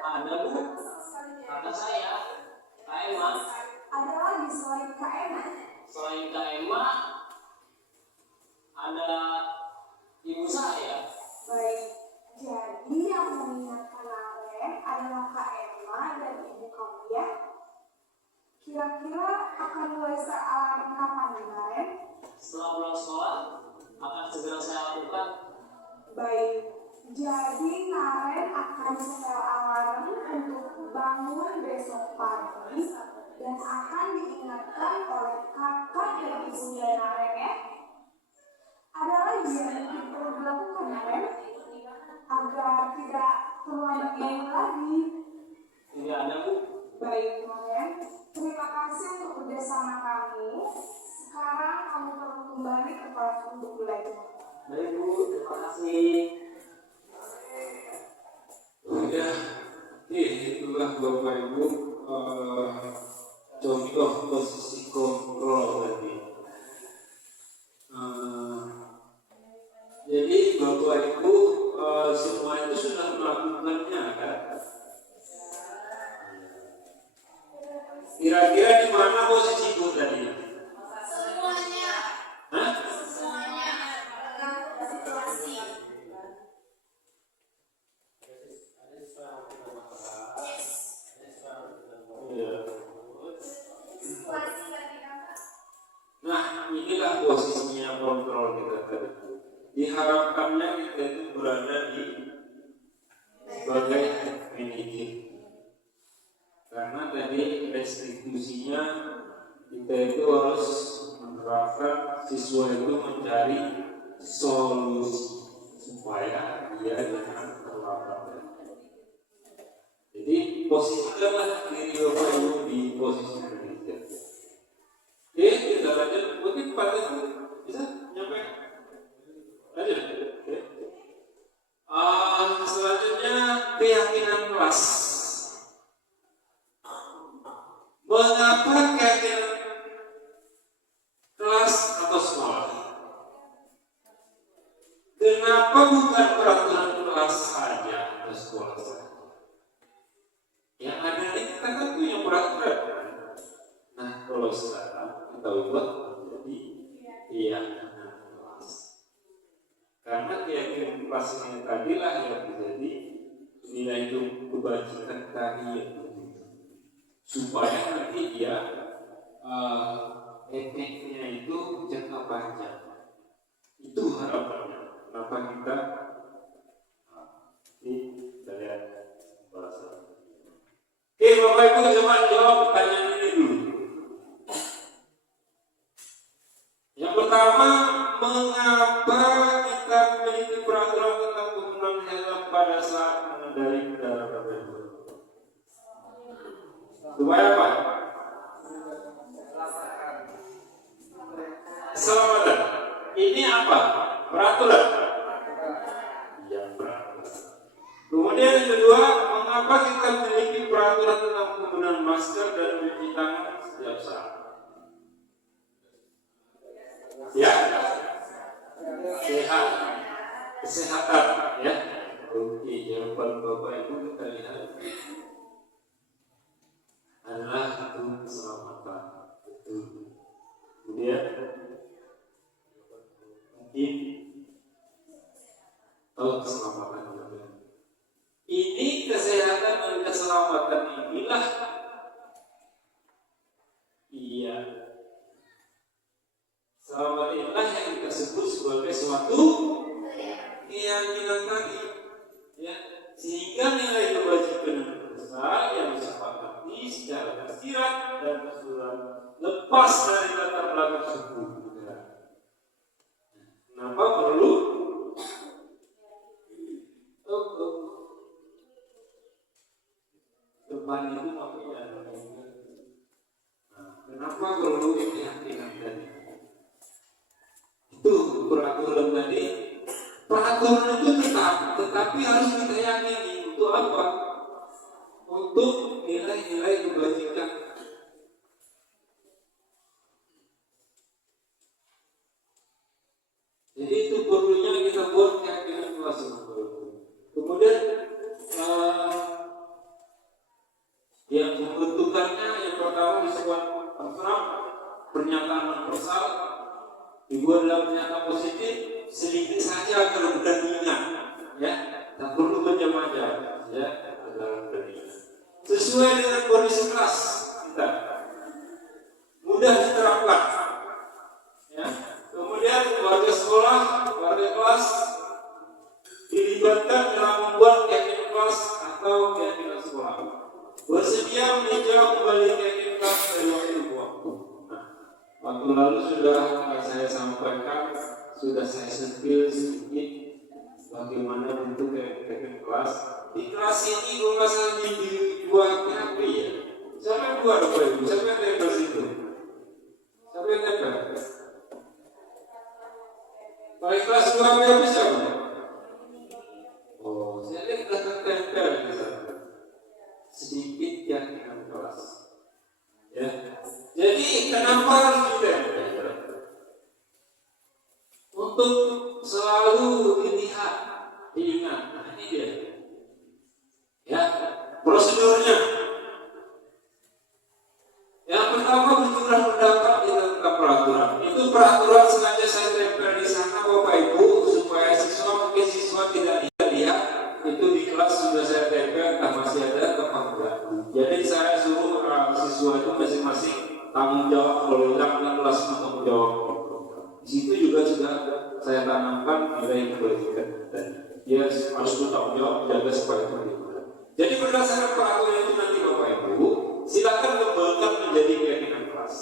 Ada, Bu. Kata saya, Kak Emma. Ada lagi selain Kak Emma? Selain Kak Emma, ada ibu saya. Baik, jadi yang mengingatkan Naren adalah Kak Emma dan ibu kamu ya. Kira-kira akan mulai sealarm kapan nih, Naren? Setelah pulang sekolah, akan segera saya lakukan. Baik, jadi Naren akan setel alarm untuk bangun besok pagi dan akan diingatkan oleh kakak dan ibunya Naren ya. Ada lagi yang mungkin perlu dilakukan Naren agar tidak terlambat lagi. Tidak ada, Bu. Baik Naren, terima kasih untuk kerjasama kamu. Sekarang kamu perlu kembali ke kelas untuk belajar. Baik, Bu. Terima kasih. Ya, itulah Bapak Ibu contoh posisi kontrol tadi. Jadi Bapak Ibu semua itu sudah melakukannya kan? Kira-kira di mana posisiku tadi? Semuanya. Hah? Semuanya dalam situasi. Iya. Situasi tadi kakak. Nah, inilah posisinya kontrol kita tadi. Diharapkannya kita itu berada di sebagai pendidik. Karena kita itu harus menerapkan siswa itu mencari solusi supaya dia jangan terlambat. Jadi posisikanlah diri Bapak Ibu di posisi penelitian. Oke, kita lanjut. Mungkin Pak itu bisa nyampe. Lanjut. Oke. Selanjutnya keyakinan kelas. Mengapa keyakinan kelas atau sekolah? Kenapa bukan peraturan kelas saja atau sekolah saja? Yang ada ini kita kan punya peraturan. Nah, kalau sekarang kita ubah menjadi keyakinan kelas. Karena keyakinan kelas ini tadilah yang menjadi nilai itu kebajikan tadi yang supaya nanti dia efeknya itu jangka panjang. Itu harapannya. Kenapa kita kita lihat bahasa. Oke, Bapak Ibu coba jawab pertanyaan ini dulu. Yang pertama, mengapa kita memiliki peraturan tentang penggunaan helm pada saat mengendarai kendaraan pribadi? Supaya apa? Keselamatan. Ini apa? Peraturan. Yang peraturan. Kemudian yang kedua, mengapa kita memiliki peraturan tentang penggunaan masker dan mencuci tangan setiap saat? Ya, sehat, kesehatan, ya. Oke, jawaban Bapak Ibu kita lihat adalah untuk keselamatan. Betul. Kemudian mungkin keselamatan juga. Ini kesehatan dan keselamatan inilah selamat inilah yang kita sebut sebagai suatu keyakinan tadi, ya, sehingga nilai kebajikan besar yang disepakati secara tersirat dan keseluruhan lepas dari latar belakang suku. Kenapa perlu depan itu makanya? Kenapa perlu keyakinan tadi? Itu peraturan tadi. Peraturan itu tetapi harus kita yakini untuk apa? Untuk nilai-nilai kebajikan. Jadi itu perlunya kita buat keyakinan kelas. Kemudian yang membentukannya yang pertama disebut pernyataan universal, dibuat dalam pernyataan positif, sedikit saja kalau bukan diingat, ya, tak perlu macam-macam, ya, dalam beriman. Sesuai dengan kondisi kelas kita, mudah diterapkan, ya. Kemudian warga sekolah, warga kelas dilibatkan dalam membuat keyakinan kelas atau keyakinan sekolah. Bersedia meninjau kembali keyakinan kelas dari waktu ke waktu. Waktu lalu sudah saya sampaikan, sudah saya sentil sedikit bagaimana bentuk keyakinan kelas. Di kelas ini kalau nggak salah dibuat PHP, ya. Siapa yang buat apa itu? Siapa yang tempel situ? Siapa yang tempel? Kalau kelas 2 PHP siapa? Oh, saya lihat sudah tempel di sana. Sedikit keyakinan kelas, ya. Jadi kenapa harus ditempel? Untuk selalu dilihat, diingat. Nah, ini dia, ya, prosedurnya. Yang pertama berjumlah pendapat di dalam peraturan. Itu peraturan sengaja saya tempel di sana, Bapak Ibu, supaya mungkin siswa tidak lihat. Itu di kelas sudah saya tempel, masih ada apa enggak. Jadi saya suruh siswa itu masing-masing tanggung jawab, kalau hilang kelas tanggung jawab. Di situ juga sudah saya tanamkan nilai kebajikan dan dia harus bertanggung jawab jaga supaya itu. Jadi berdasarkan peraturan itu nanti Bapak Ibu silakan kembangkan menjadi keyakinan kelas.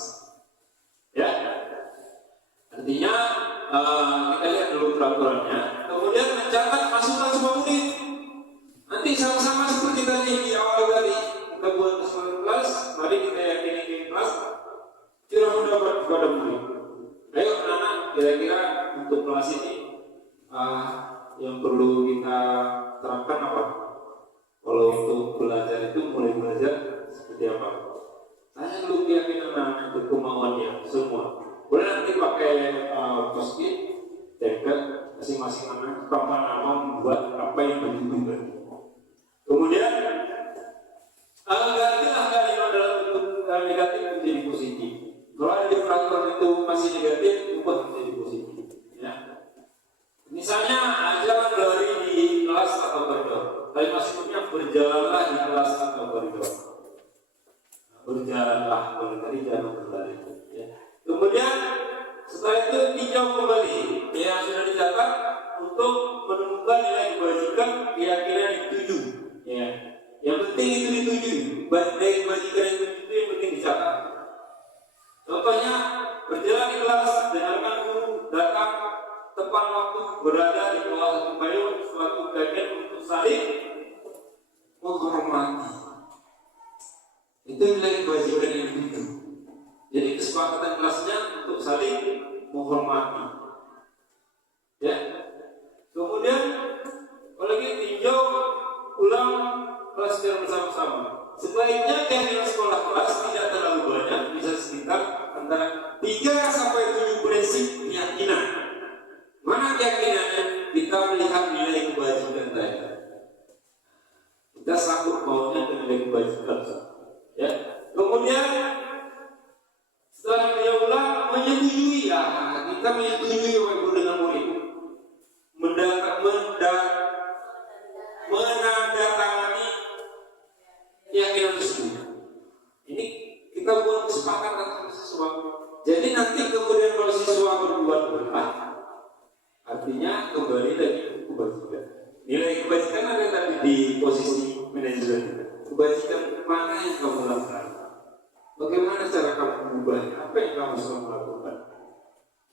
kita lihat dulu peraturannya. Kemudian mencatat masukan semua murid. Nanti sama-sama seperti tadi di awal tadi kita buat keseluruhan kelas. Mari kita yakini di kelas kira mendapat kepada murid. Ayo anak-anak, kira-kira untuk kelas ini yang perlu kita terapkan apa? Kalau untuk belajar itu mulai belajar seperti apa? Saya dulu keyakinan anak-anak itu kemauannya semua. Boleh nanti pakai post-it, tempel masing-masing anak tanpa nama membuat apa yang dibutuhkan. Kemudian gantilah kalimat dalam bentuk negatif menjadi positif. Kalau ada peraturan itu masih negatif, ubah menjadi positif. Ya. Misalnya jangan berlari di kelas atau koridor. Kalimat sebelumnya berjalanlah di kelas atau koridor. Berjalanlah, kalau tadi jangan berlari. Ya. Kemudian setelah itu tinjau kembali yang sudah dicatat untuk menemukan nilai kebajikan keyakinan yang dituju. Ya. Yang penting itu dituju. Nilai kebajikan yang dituju itu yang penting dicatat. Contohnya berjalan di kelas, dengarkan guru, datang tepat waktu, berada di bawah payung suatu bagian untuk saling menghormati. Itu nilai kebajikan yang dituju. Jadi kesepakatan kelasnya untuk saling menghormati. Ya. Kemudian kalau lagi tinjau ulang kelas secara bersama-sama. Sebaiknya keyakinan sekolah kelas tidak terlalu banyak, bisa sekitar antara 3 sampai 7 prinsip keyakinan. Mana keyakinannya? Kita melihat nilai kebajikan tadi. Kita sanggup maunya ke nilai kebajikan. Ya. Kemudian setelah dia ulang menyetujui, ya kita menyetujui Bapak dengan murid, menandatangani keyakinan tersebut. Ini kita buat kesepakatan dengan siswa. Jadi nanti kemudian kalau siswa berbuat benar, artinya kembali lagi kebajikan. Nilai kebajikan ada tadi di posisi manajemen. Kebajikan mana yang kamu lakukan? Bagaimana cara kamu mengubahnya? Apa yang kamu sudah lakukan?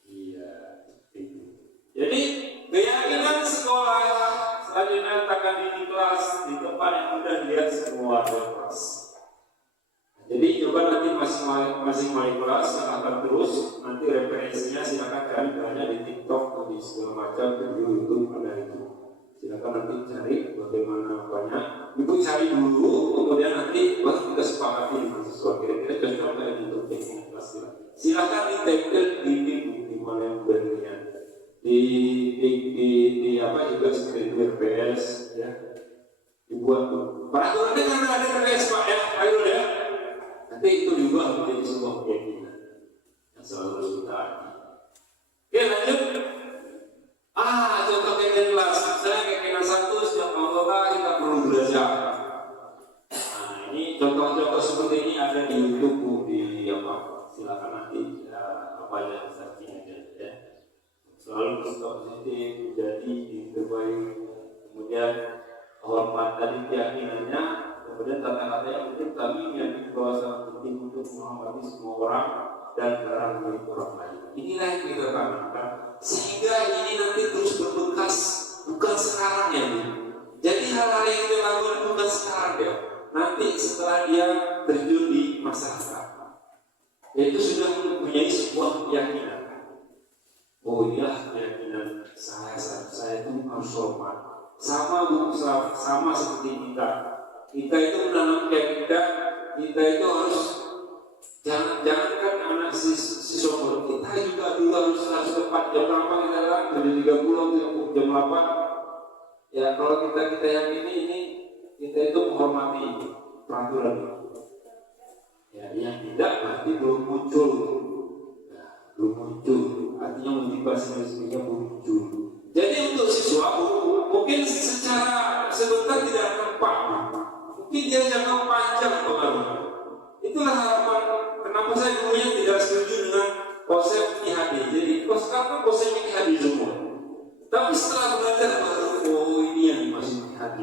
Iya, itu. Jadi keyakinan sekolah selanjutnya akan di kelas di tempat yang mudah dilihat semua kelas. Jadi coba nanti masing-masing kelas akan terus nanti referensinya silakan cari banyak di TikTok atau di segala macam video YouTube ada itu. Silakan nanti cari bagaimana banyak. Ibu cari dulu, kemudian nanti baru kita sepakati dengan sesuatu. Kira-kira cocok kayak gitu teknik kelas. Silakan ditempel di mana yang berniat. Di apa juga seperti RPS ya. Dibuat peraturannya kan ada RPS Pak ya, ayo ya. Nanti itu juga menjadi sebuah keyakinan yang selalu harus kita adu. Oke lanjut. Contoh keyakinan kelas. Saya keyakinan 1 setiap anggota kita perlu belajar. Nah ini contoh-contoh seperti ini ada di YouTube di apa? Silakan nanti apa yang searching aja ya. Selalu bersikap positif, menjadi terbaik. Kemudian hormat tadi keyakinannya. Kemudian kata-katanya mungkin kami yang bahwa sangat penting untuk menghormati semua orang dan barang milik orang lain. Inilah yang kita tanamkan sehingga ini nanti terus berbekas, bukan sekarang ya. Jadi hal-hal yang kita lakukan bukan sekarang ya. Nanti setelah dia terjun di masyarakat, itu sudah mempunyai sebuah keyakinan. Oh iya, keyakinan saya itu harus hormat. Sama seperti kita. Kita itu menanam keyakinan, kita itu harus jangankan anak siswa kita juga dulu harus tepat jam berapa kita datang, jam 30, jam 8. Ya kalau kita yakini ini kita itu menghormati peraturan itu. Ya yang tidak berarti belum muncul. Ya, belum muncul. Artinya motivasinya muncul. Jadi untuk siswa mungkin secara sebentar tidak nampak. Mungkin dia jangka panjang pengaruhnya. Itulah harapan. Kenapa saya dulunya tidak setuju dengan konsep IHD. Jadi sekarang konsepnya IHD semua. Tapi setelah belajar baru, oh ini yang dimaksud IHD.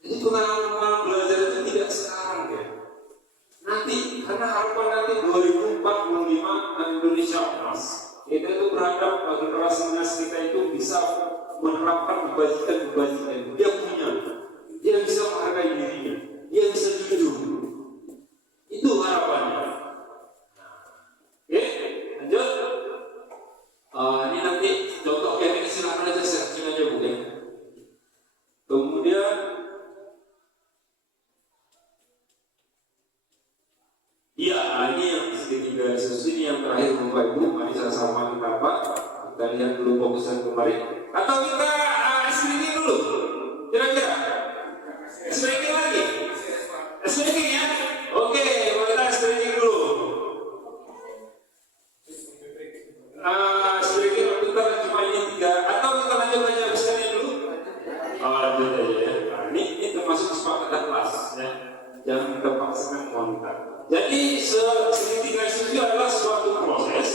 Jadi pengalaman belajar itu tidak sekarang ya. Nanti karena harapan nanti 2045 Indonesia emas. Kita itu berhadap menerapkan kebajikan, dia punya, dia bisa menghargai dirinya, dia bisa jujur. Itu harapannya. Oke, lanjut. Ini nanti contoh kayak ini silakan aja searching aja Bu ya. Kemudian iya, ini yang ketiga ini yang terakhir Bapak Ibu. Mari sama-sama kita apa? Kita lihat dulu fokusan kemarin. Atau kita screening dulu. Kira-kira screening lagi. Screening ya. Oke, kita screening dulu. Screening bentar cuma ini 3. Atau kita lanjut aja screening dulu. Lanjut aja ya. Nah, ini termasuk kesepakatan kelas ya. Jangan kita paksakan komentar. Jadi segitiga itu adalah suatu proses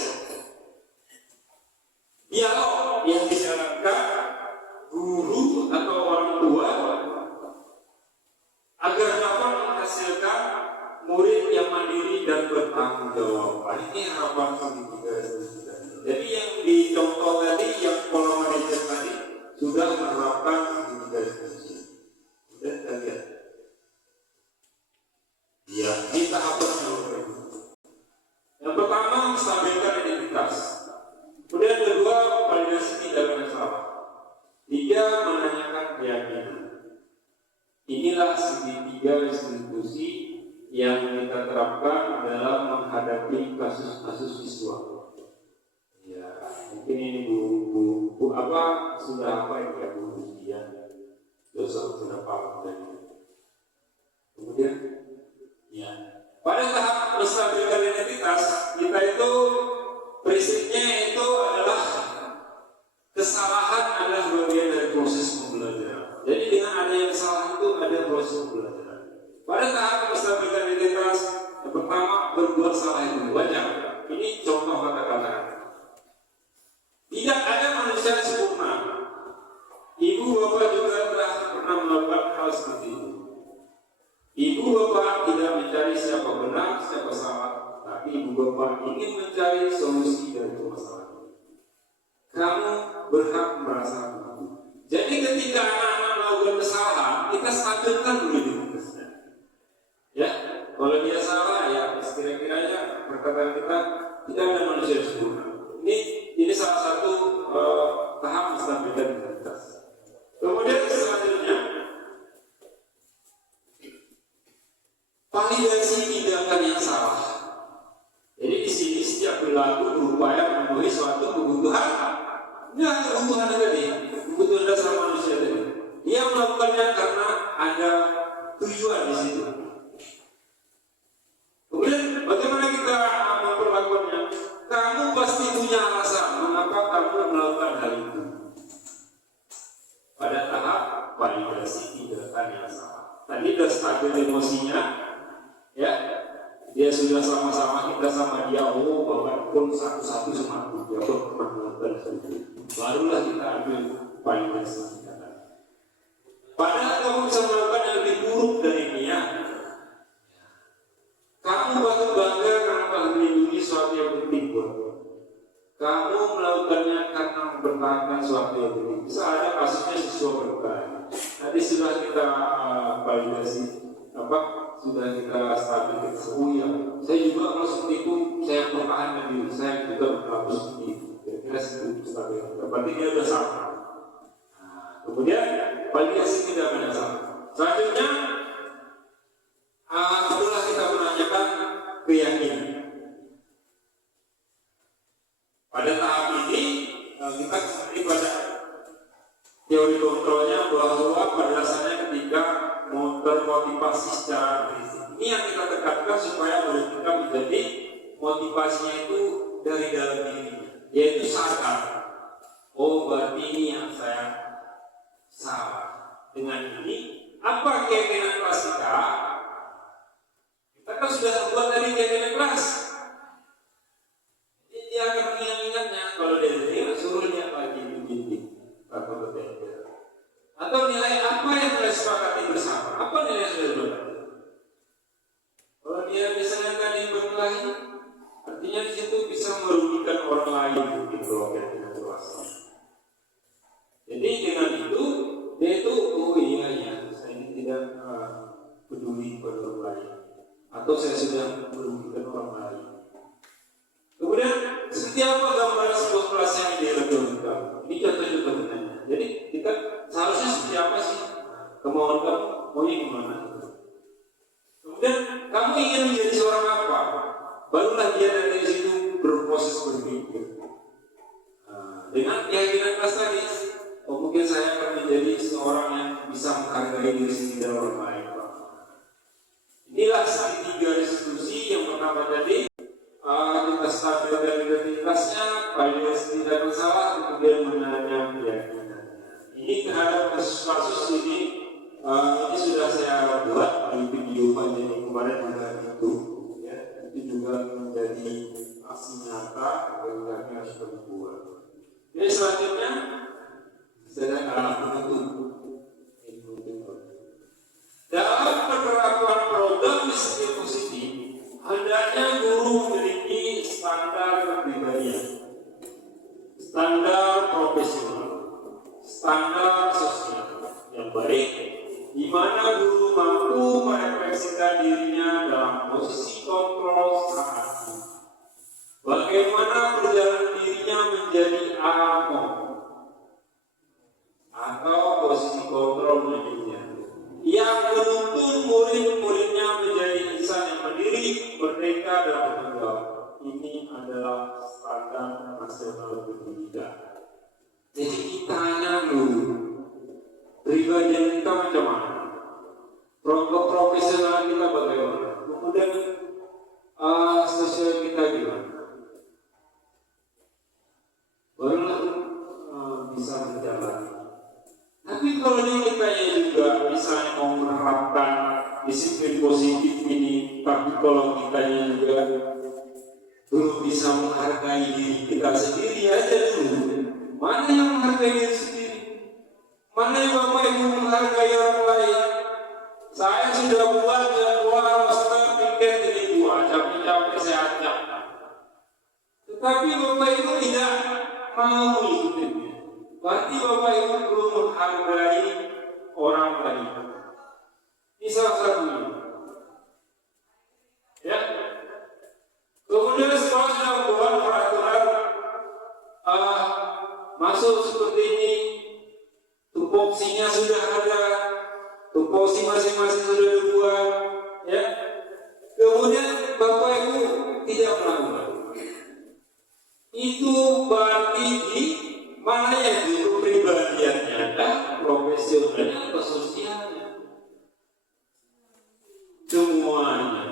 dialog yang dijalankan guru atau orang tua agar dapat menghasilkan murid yang mandiri dan bertanggung jawab. Ini harapan segitiga itu. Jadi yang dicontoh tadi, yang pola manajer tadi sudah menerapkan segitiga itu. Dan kita lihat. Ya, ini tahapan yang pertama menstabilkan identitas. Kemudian kedua, validasi tindakan yang salah. 3, menanyakan keyakinan. Inilah segitiga institusi yang kita terapkan dalam menghadapi kasus-kasus siswa. Ya, mungkin ini bu apa sudah apa ya Bu Rusia? Sudah paham tadi. Kemudian ya, pada tahap menstabilkan identitas kita itu prinsipnya itu adalah kesalahan adalah bagian dari proses pembelajaran. Jadi dengan adanya kesalahan itu ada proses pembelajaran. Pada tahap menstabilkan identitas yang pertama berbuat salah itu wajar. Ini contoh kata-kata. Tidak ada manusia yang sempurna. Ibu bapak juga telah pernah melakukan hal seperti itu. Ibu bapak tidak mencari siapa benar, siapa salah, tapi ibu bapak ingin mencari solusi dari permasalahan. Kamu berhak merasa begitu. Jadi ketika anak-anak melakukan kesalahan, kita stabilkan dulu identitasnya. Ya, kalau dia salah, ya kira-kiranya perkataan kita tidak ada manusia yang sempurna. Ini salah satu tahap menstabilkan identitas. Kemudian selanjutnya, validasi tindakan yang salah. Jadi di sini setiap perilaku berupaya memenuhi suatu kebutuhan. Ini hanya kebutuhan tadi, kebutuhan dasar manusia tadi. Dia melakukannya karena ada tujuan di situ. Kemudian bagaimana kita memperlakukannya? Kamu pasti punya alasan mengapa kamu melakukan hal itu. Pada tahap validasi tindakan yang salah. Tadi sudah stabil emosinya. Ya, dia sudah sama-sama kita sama dia, bahkan pun satu-satu semua dia pun pernah melakukan itu. Barulah kita ambil validasi tindakan. Padahal kamu bisa melakukan yang lebih buruk dari dia. Kamu patut bangga karena telah melindungi sesuatu yang penting buatmu. Kamu melakukannya karena mempertahankan sesuatu yang penting. Bisa ada kasusnya siswa berkah. Tadi sudah kita validasi sudah kita stabil ya. Saya juga kalau seperti itu saya pertahankan diri saya juga berlaku seperti itu. Kira-kira seperti stabil. Berarti dia sudah sama. Kemudian validasi tidak ada sama. Selanjutnya setelah kita menanyakan keyakinan. Pada tahap ini kita kembali pada teori kontrolnya bahwa pada dasarnya ketika termotivasi secara prinsip. Ini yang kita tekankan supaya murid kita menjadi motivasinya itu dari dalam diri, yaitu sadar. Oh, berarti ini yang saya salah. Dengan ini, apa keyakinan kelas kita? Kita kan sudah membuat dari keyakinan kelas. Jadi dia akan mengingat-ingatnya kalau dia suruh lihat lagi begini atau berbeda. Atau nilai apa yang telah disepakati bersama? Apa nilai yang sudah disepakati? Kalau dia misalnya tadi berkelahi, artinya di situ bisa merugikan orang lain gitu loh, keyakinan kelas. Jadi atau saya sudah merugikan orang lain. Kemudian seperti apa gambaran sebuah kelas yang diredokan? Ini contoh-contohnya. Jadi kita seharusnya seperti apa sih kemauan kamu? Maunya gimana? Kemudian kamu ingin menjadi seorang apa? Barulah dia dari situ berproses berpikir. Dengan keyakinan kelas tadi, mungkin saya akan menjadi seorang yang bisa menghargai diri sendiri dan orang lain. Inilah segitiga diskusi. Yang pertama tadi kita stabilkan identitasnya, pada tidak bersalah, kemudian menanam keyakinannya. Ini terhadap kasus-kasus ini sudah saya buat di video panjang kemarin juga itu juga menjadi aksi nyata bagi harus berbuat. Jadi selanjutnya sedang penutup. Dalam penerapan program disiplin positif, hendaknya guru memiliki standar kepribadian, standar profesional, standar sosial yang baik, di mana guru mampu merefleksikan dirinya dalam posisi kontrol saat ini. Bagaimana perjalanan dirinya menjadi AMO atau posisi kontrol dirinya, yang menuntun murid-muridnya menjadi insan yang mandiri, merdeka, dan bertanggung jawab. Ini adalah standar nasional pendidikan. Jadi kita tanya dulu, pribadi kita macam mana, profesional kita bagaimana, kemudian sosial kita gimana, barulah bisa berjalan. Tapi kalau kita juga misalnya mau menerapkan disiplin positif ini, tapi kalau kita juga belum bisa menghargai diri kita sendiri aja dulu, mana yang menghargai diri sendiri? Mana yang Bapak Ibu menghargai orang lain? Saya sudah buat jadwal roster tiket ini capek-capek saya ajak. Tetapi Bapak Ibu tidak mau mengikutinya. Berarti Bapak Ibu belum menghargai orang lain. Ini salah satunya. Ya. Kemudian setelah sudah membuat peraturan masuk seperti ini, tupoksinya sudah ada, tupoksi masing-masing sudah dibuat, ya. Kemudian Bapak Ibu tidak melakukan. Itu berarti di mana yang dulu pribadiannya ada, profesionalnya atau sosialnya, semuanya.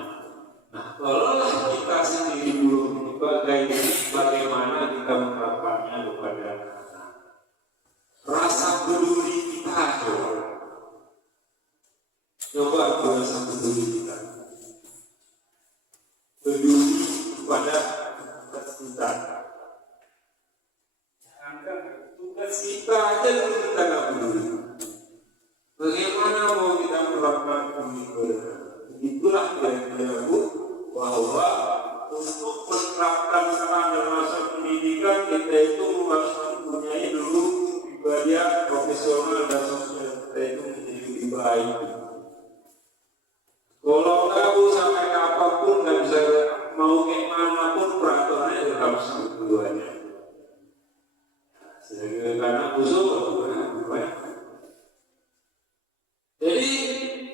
Nah, kalau kita sendiri belum bagaimana kita menerapkannya kepada anak, rasa peduli kita coba rasa peduli kita, peduli kepada kita. Tugas kita aja kita nggak peduli. Bagaimana mau kita menerapkan peduli? Itulah kira-kira bahwa untuk menerapkan standar nasional pendidikan kita itu harus mempunyai dulu pribadian, profesional dan sosial kita itu menjadi lebih baik. Kalau kamu sampai apapun nggak bisa mau kemana pun peraturannya tetap semuanya. Karena usul jadi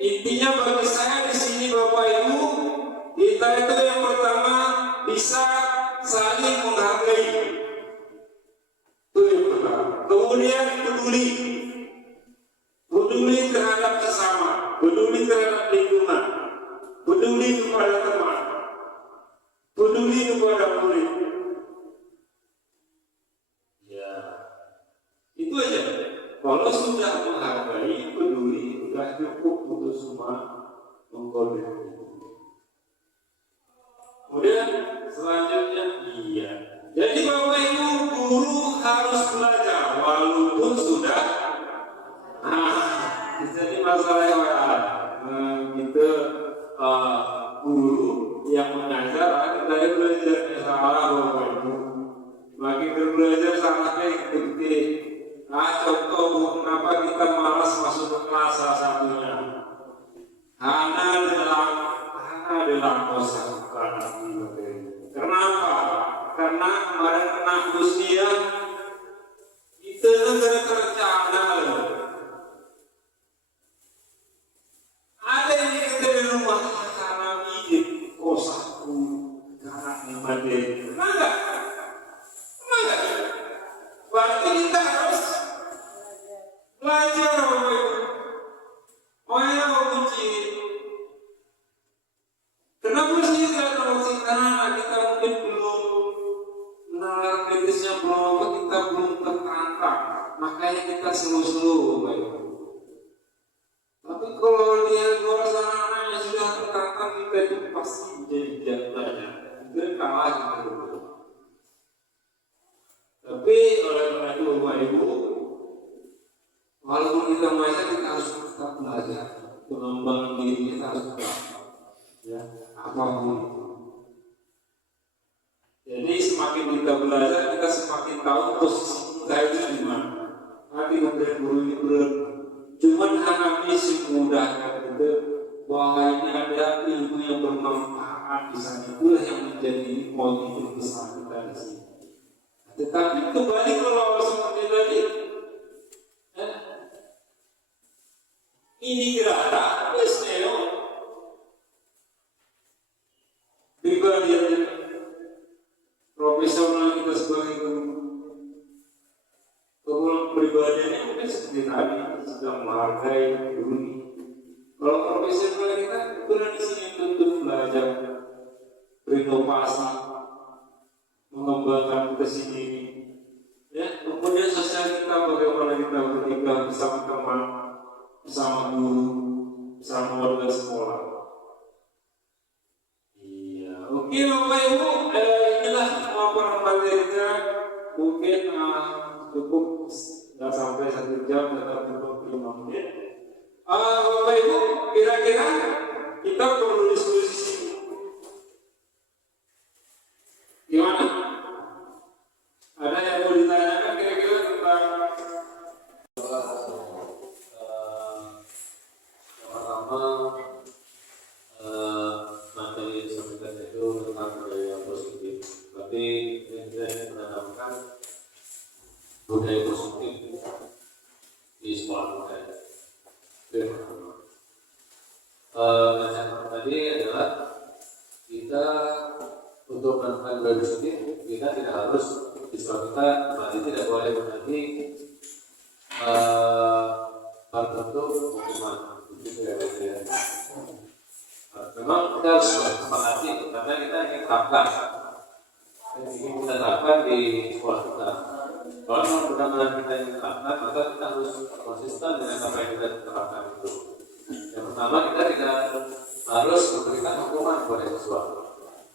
intinya bagi saya di sini Bapak Ibu, kita itu yang pertama bisa saling menghargai. Itu yang pertama. Kemudian peduli terhadap sesama, peduli terhadap lingkungan, peduli kepada teman, peduli kepada murid. Ya, itu aja. Kalau sudah menghargai, peduli, sudah cukup untuk semua mengkoordinasi. Kemudian selanjutnya, iya. Jadi Bapak Ibu, guru harus belajar walaupun sudah. Jadi masalahnya kita guru yang mengajar, kita belajar salah Bapak Ibu. Makin belajar salahnya gede. Contoh kenapa kita malas masuk ke kelas salah satunya. Karena adalah saja pengembangan diri kita harus kuat, ya apapun itu. Jadi semakin kita belajar, kita semakin tahu posisi kita itu di mana. Nanti kemudian guru ini berat, cuman hanya memudahkan kita bahwa ini ada ilmu yang bermanfaat di sana, itulah yang menjadi motif besar kita di sini. Tetapi kembali kalau seperti tadi, ini gerata, isneo, pribadi yang profesional kita sebagai pribadinya mungkin seperti tadi sedang menghargai dunia. Kalau profesional kita benar di sini untuk belajar, berinovasi, mengembangkan ke sini. Ya, kemudian sosial kita bagaimana kita ketika bersama teman, bersama guru, bersama warga sekolah. Iya, oke Bapak Ibu, inilah laporan materinya. Mungkin cukup nggak sampai 1 jam, tetapi 25 menit. Bapak Ibu, kira-kira kita perlu diskusi gimana? Ada yang mau ditanyakan kira-kira tentang yang pertama materi yang disampaikan itu tentang budaya positif. Tapi kita menanamkan budaya positif di sekolah kita. Yang tadi adalah kita untuk menentukan budaya positif, kita tidak harus di sekolah kita berarti tidak boleh menjadi tertentu hukuman itu ya. Memang kita harus sepakati karena kita ingin terapkan di sekolah kita. Kalau memang benar-benar kita ingin terapkan, maka kita harus konsisten dengan apa yang kita terapkan itu. Yang pertama, kita tidak harus memberikan hukuman kepada siswa.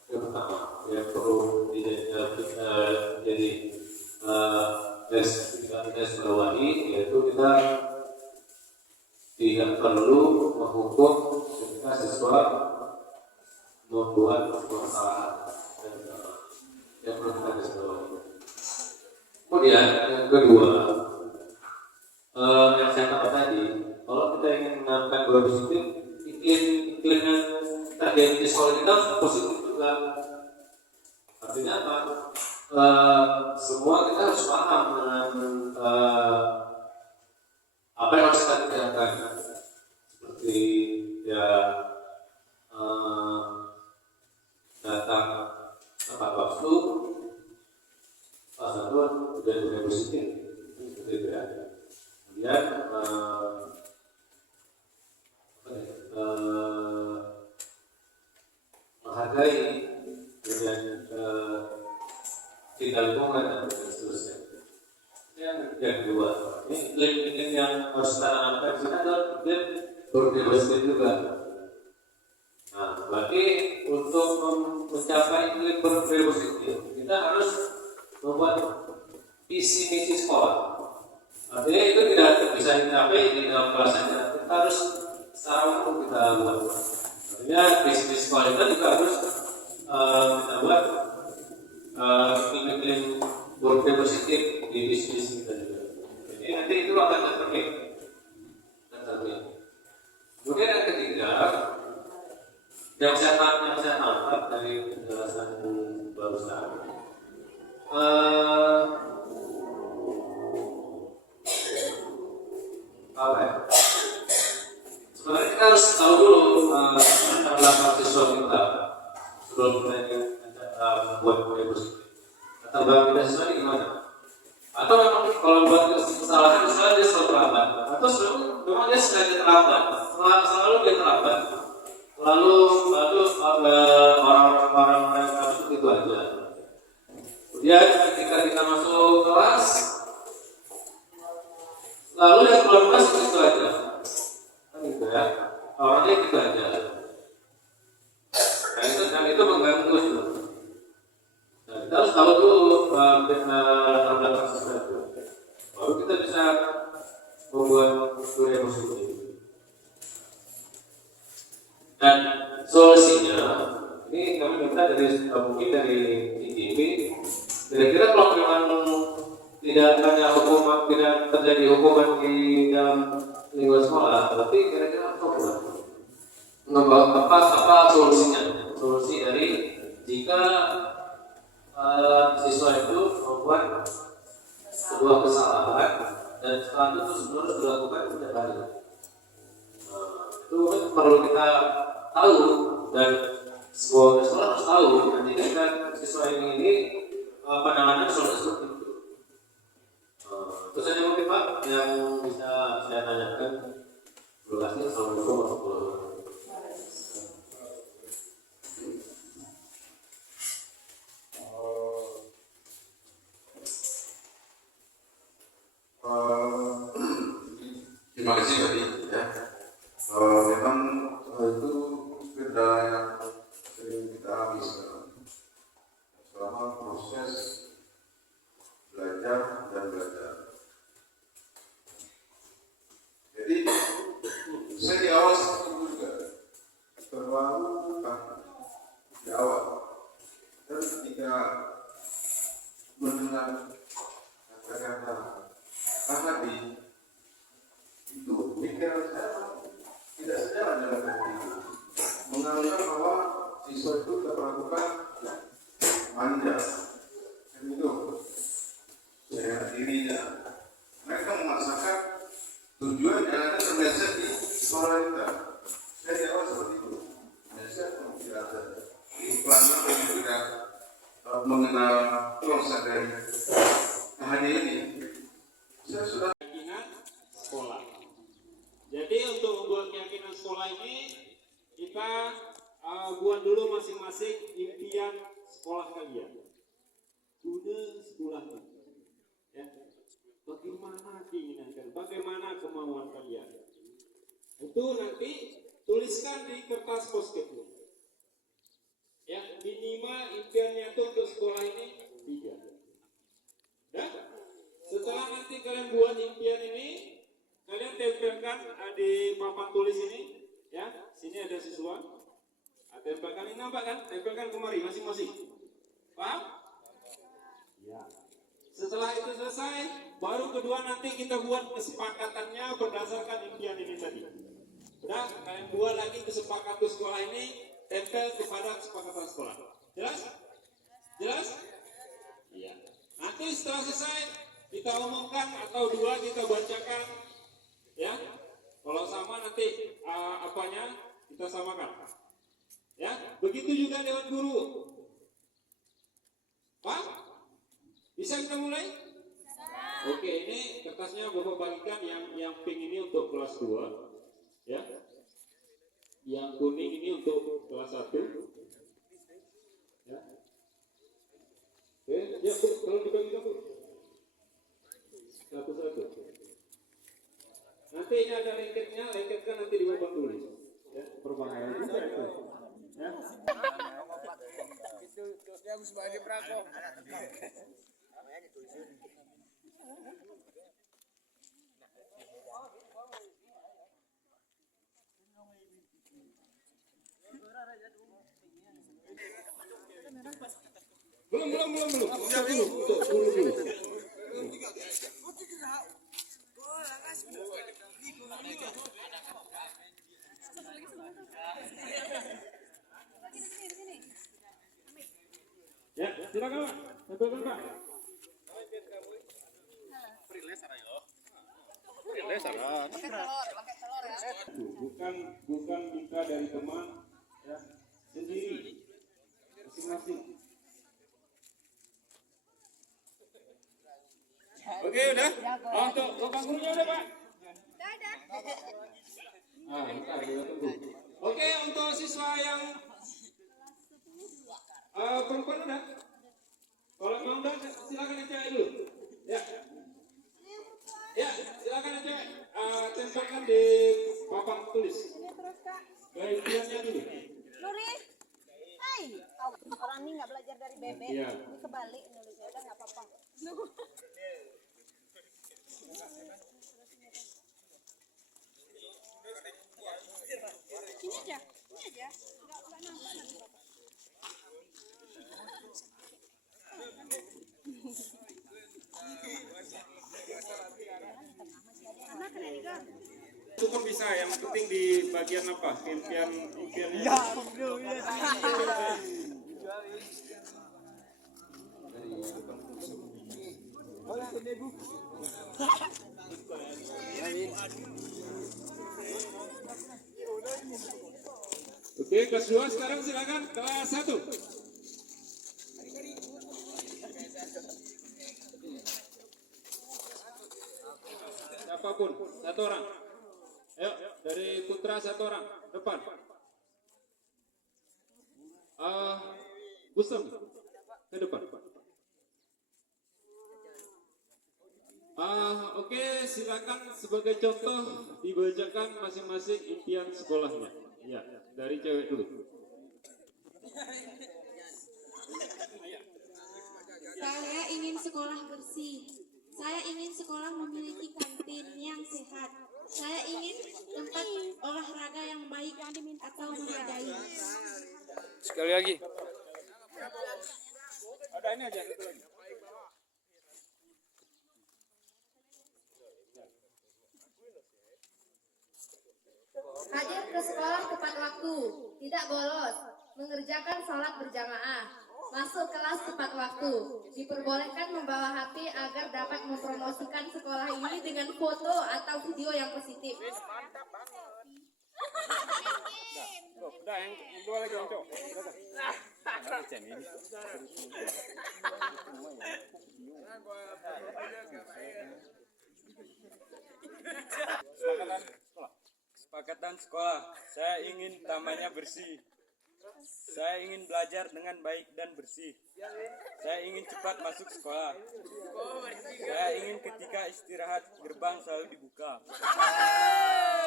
Yang pertama, yang perlu jadi kita bawahi, yaitu kita tidak perlu menghukum ketika siswa membuat kesalahan. Yang perlu kita bawahi. Kemudian yang kedua, yang saya katakan tadi, kalau kita ingin menerapkan budaya positif, iklim yang terjadi di sekolah kita positif juga. Artinya apa? Semua kita harus paham dengan apa yang harus kita kerjakan, seperti ya datang tepat waktu, pasal budaya positif, seperti itu ya. Kemudian menghargai dan cinta lingkungan dan seterusnya. Yang kedua, ini iklim yang harus kita tanamkan di sini adalah iklim berdiversitas juga. Nah, berarti untuk mencapai iklim berdiversitas, kita harus membuat visi misi sekolah. Artinya itu tidak bisa dicapai di dalam kelas saja. Kita harus secara umum kita buat. Artinya visi misi sekolah kita juga harus kita buat iklim berdiversitas di visi misi kita juga. Jadi nanti itu akan terpilih. Kemudian yang ketiga, yang saya tangkap dari penjelasan barusan, apa ya? Sebenarnya kita harus tahu dulu latar siswa kita sebelum kita membuat budaya positif. Latar belakang kita siswa ini gimana? Atau memang kalau buat kesalahan misalnya dia selalu terlambat, atau memang dia sengaja terlambat, selalu dia terlambat, lalu orang-orang yang masuk itu aja. Kemudian ketika kita masuk kelas, lalu yang keluar kelas itu aja, kan gitu ya, orangnya itu aja. Dan itu mengganggu itu. Nah, kita harus tahu dulu tanda sesuatu, baru kita bisa membuat budaya positif. Dan solusinya ini kami minta dari mungkin dari IGB, kira-kira kalau memang tidak ada hukuman, tidak terjadi hukuman di dalam lingkungan sekolah, tapi kira-kira apa solusinya? Solusi dari jika siswa itu membuat sebuah kesalahan dan setelah itu terus menerus dilakukan setiap hari. Itu kan perlu kita tahu dan sekolah harus tahu nanti ketika siswa ini pandangannya soalnya seperti itu. Terus saja mungkin Pak yang bisa saya tanyakan. Terima kasih. Assalamualaikum warahmatullahi wabarakatuh. Terima kasih tadi ya. Memang itu kendala yang sering kita alami selama proses belajar dan belajar. Jadi saya di awal seperti itu juga terlalu kaku di awal, dan ketika mendengar kata-kata ahadi itu pikiran saya tidak sejalan dengan hati itu, menganggap bahwa siswa itu terlakukan manja dan itu saya dirinya mereka memaksakan tujuan yang ada terbiasa di sekolah kita. Saya di awal seperti itu, saya tidak ada pelan-pelan saya tidak mengenal konsep dari ahadi ini. Saya sudah sekolah. Jadi untuk membuat keyakinan sekolah ini kita buat dulu masing-masing impian sekolah kalian. Guna sekolah ya. Bagaimana keinginan kalian? Bagaimana kemauan kalian? Itu nanti tuliskan di kertas post-it. Ya, minimal impiannya itu untuk sekolah ini 3. Dan setelah nanti kalian buat impian ini, kalian tempelkan di papan tulis ini, ya. Sini ada siswa. Tempelkan ini, nampak kan? Tempelkan kemari masing-masing. Paham? Ya. Setelah itu selesai, baru kedua nanti kita buat kesepakatannya berdasarkan impian ini tadi. Udah, kalian buat lagi kesepakatan sekolah ini, tempel kepada kesepakatan sekolah. Jelas? Jelas? Iya. Nanti setelah selesai, kita umumkan atau 2 kita bacakan, ya. Kalau sama nanti apanya kita samakan, ya. Begitu juga dengan guru. Pak, bisa kita mulai? Oke, ini kertasnya Bapak bagikan yang pink ini untuk kelas 2, ya. Yang kuning ini untuk kelas 1, ya. Oke, ya Bu, kalau dibagikan Bu. Satu-satu. Nanti ini ada lengketnya, lengketkan nanti di papan tulis. Ya, perbahayaan juga itu. Ya. Itu terusnya aku sebagai berako. Belum. Udah dulu, dulu. Ya, silakan Pak. Tempelkan Pak. Bukan minta dari teman, ya, sendiri, masing-masing. Oke, udah. Untuk lubang gurunya udah Pak. Bentar, kita tunggu. Oke, untuk siswa yang perempuan udah. Kalau mau udah, silakan yang cewek dulu. Ya. Ya, silakan yang cewek. Tempelkan di papan tulis. Bagiannya dulu. Nuri, hai, orang ini nggak belajar dari bebek, Iya. ini kebalik nulisnya, udah nggak apa-apa. Sini aja. aja. Enggak nampak nanti Bapak. Itu pun bisa, yang penting di bagian apa? Impiannya. Oke, kelas 2 sekarang silakan kelas 1. Siapapun, satu orang. Ayo, dari Putra satu orang, depan. Gusem, ke depan. Oke, silakan sebagai contoh dibacakan masing-masing impian sekolahnya. Ya, dari cewek dulu. Saya ingin sekolah bersih. Saya ingin sekolah memiliki kantin yang sehat. Saya ingin tempat olahraga yang baik atau memadai. Sekali lagi. Ada ini aja. Hadir ke sekolah tepat waktu, tidak bolos, mengerjakan sholat berjamaah, masuk kelas tepat waktu, diperbolehkan membawa HP agar dapat mempromosikan sekolah ini dengan foto atau video yang positif. Udah, yang dua lagi yang cowok. Kesepakatan sekolah. Saya ingin tamannya bersih. Saya ingin belajar dengan baik dan bersih. Saya ingin cepat masuk sekolah. Saya ingin ketika istirahat gerbang selalu dibuka.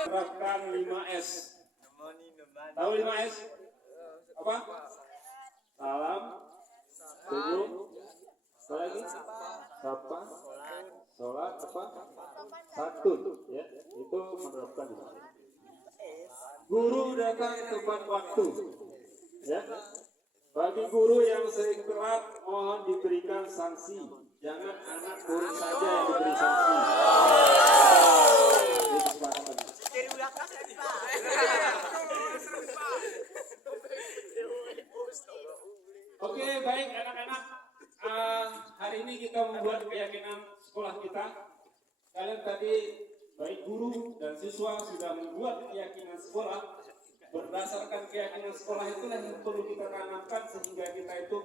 Terapkan 5S. Tahu 5S? Apa? Salam, senyum, apa lagi? Sapa, sholat, apa? Santun, ya. Itu menerapkan. Guru datang tepat waktu. Ya. Bagi guru yang sering telat, mohon diberikan sanksi. Jangan anak guru saja yang diberi sanksi. Itu kesepakatan. Oke, baik anak-anak. Hari ini kita membuat keyakinan sekolah kita. Kalian tadi baik guru dan siswa sudah membuat keyakinan sekolah. Berdasarkan keyakinan sekolah itulah yang perlu kita tanamkan sehingga kita itu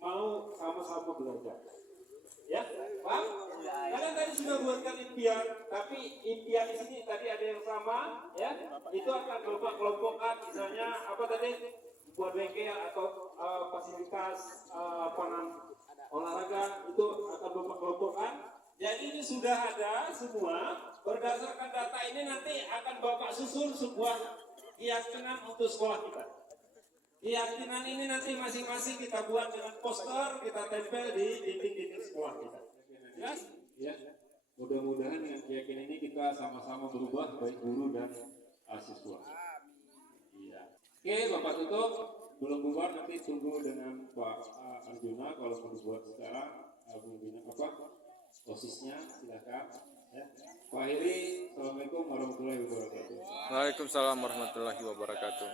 mau sama-sama belajar. Ya, paham? Kalian tadi sudah buatkan impian, tapi impian di sini tadi ada yang sama, ya? Itu akan kelompok-kelompokkan, misalnya apa tadi? Buat bengkel atau fasilitas olahraga itu akan kelompok-kelompokkan. Jadi ini sudah ada semua. Berdasarkan data ini nanti akan Bapak susun sebuah keyakinan untuk sekolah kita. Keyakinan ini nanti masing-masing kita buat dengan poster, kita tempel di dinding-dinding sekolah kita. Jelas? Ya. Mudah-mudahan dengan keyakinan ini kita sama-sama berubah baik guru dan siswa. Iya. Oke, Bapak tutup. Belum bubar nanti tunggu dengan Pak Arjuna kalau mau dibuat sekarang. Posisinya silakan. Ya. Pak Heri, Assalamualaikum warahmatullahi wabarakatuh. Waalaikumsalam warahmatullahi wabarakatuh.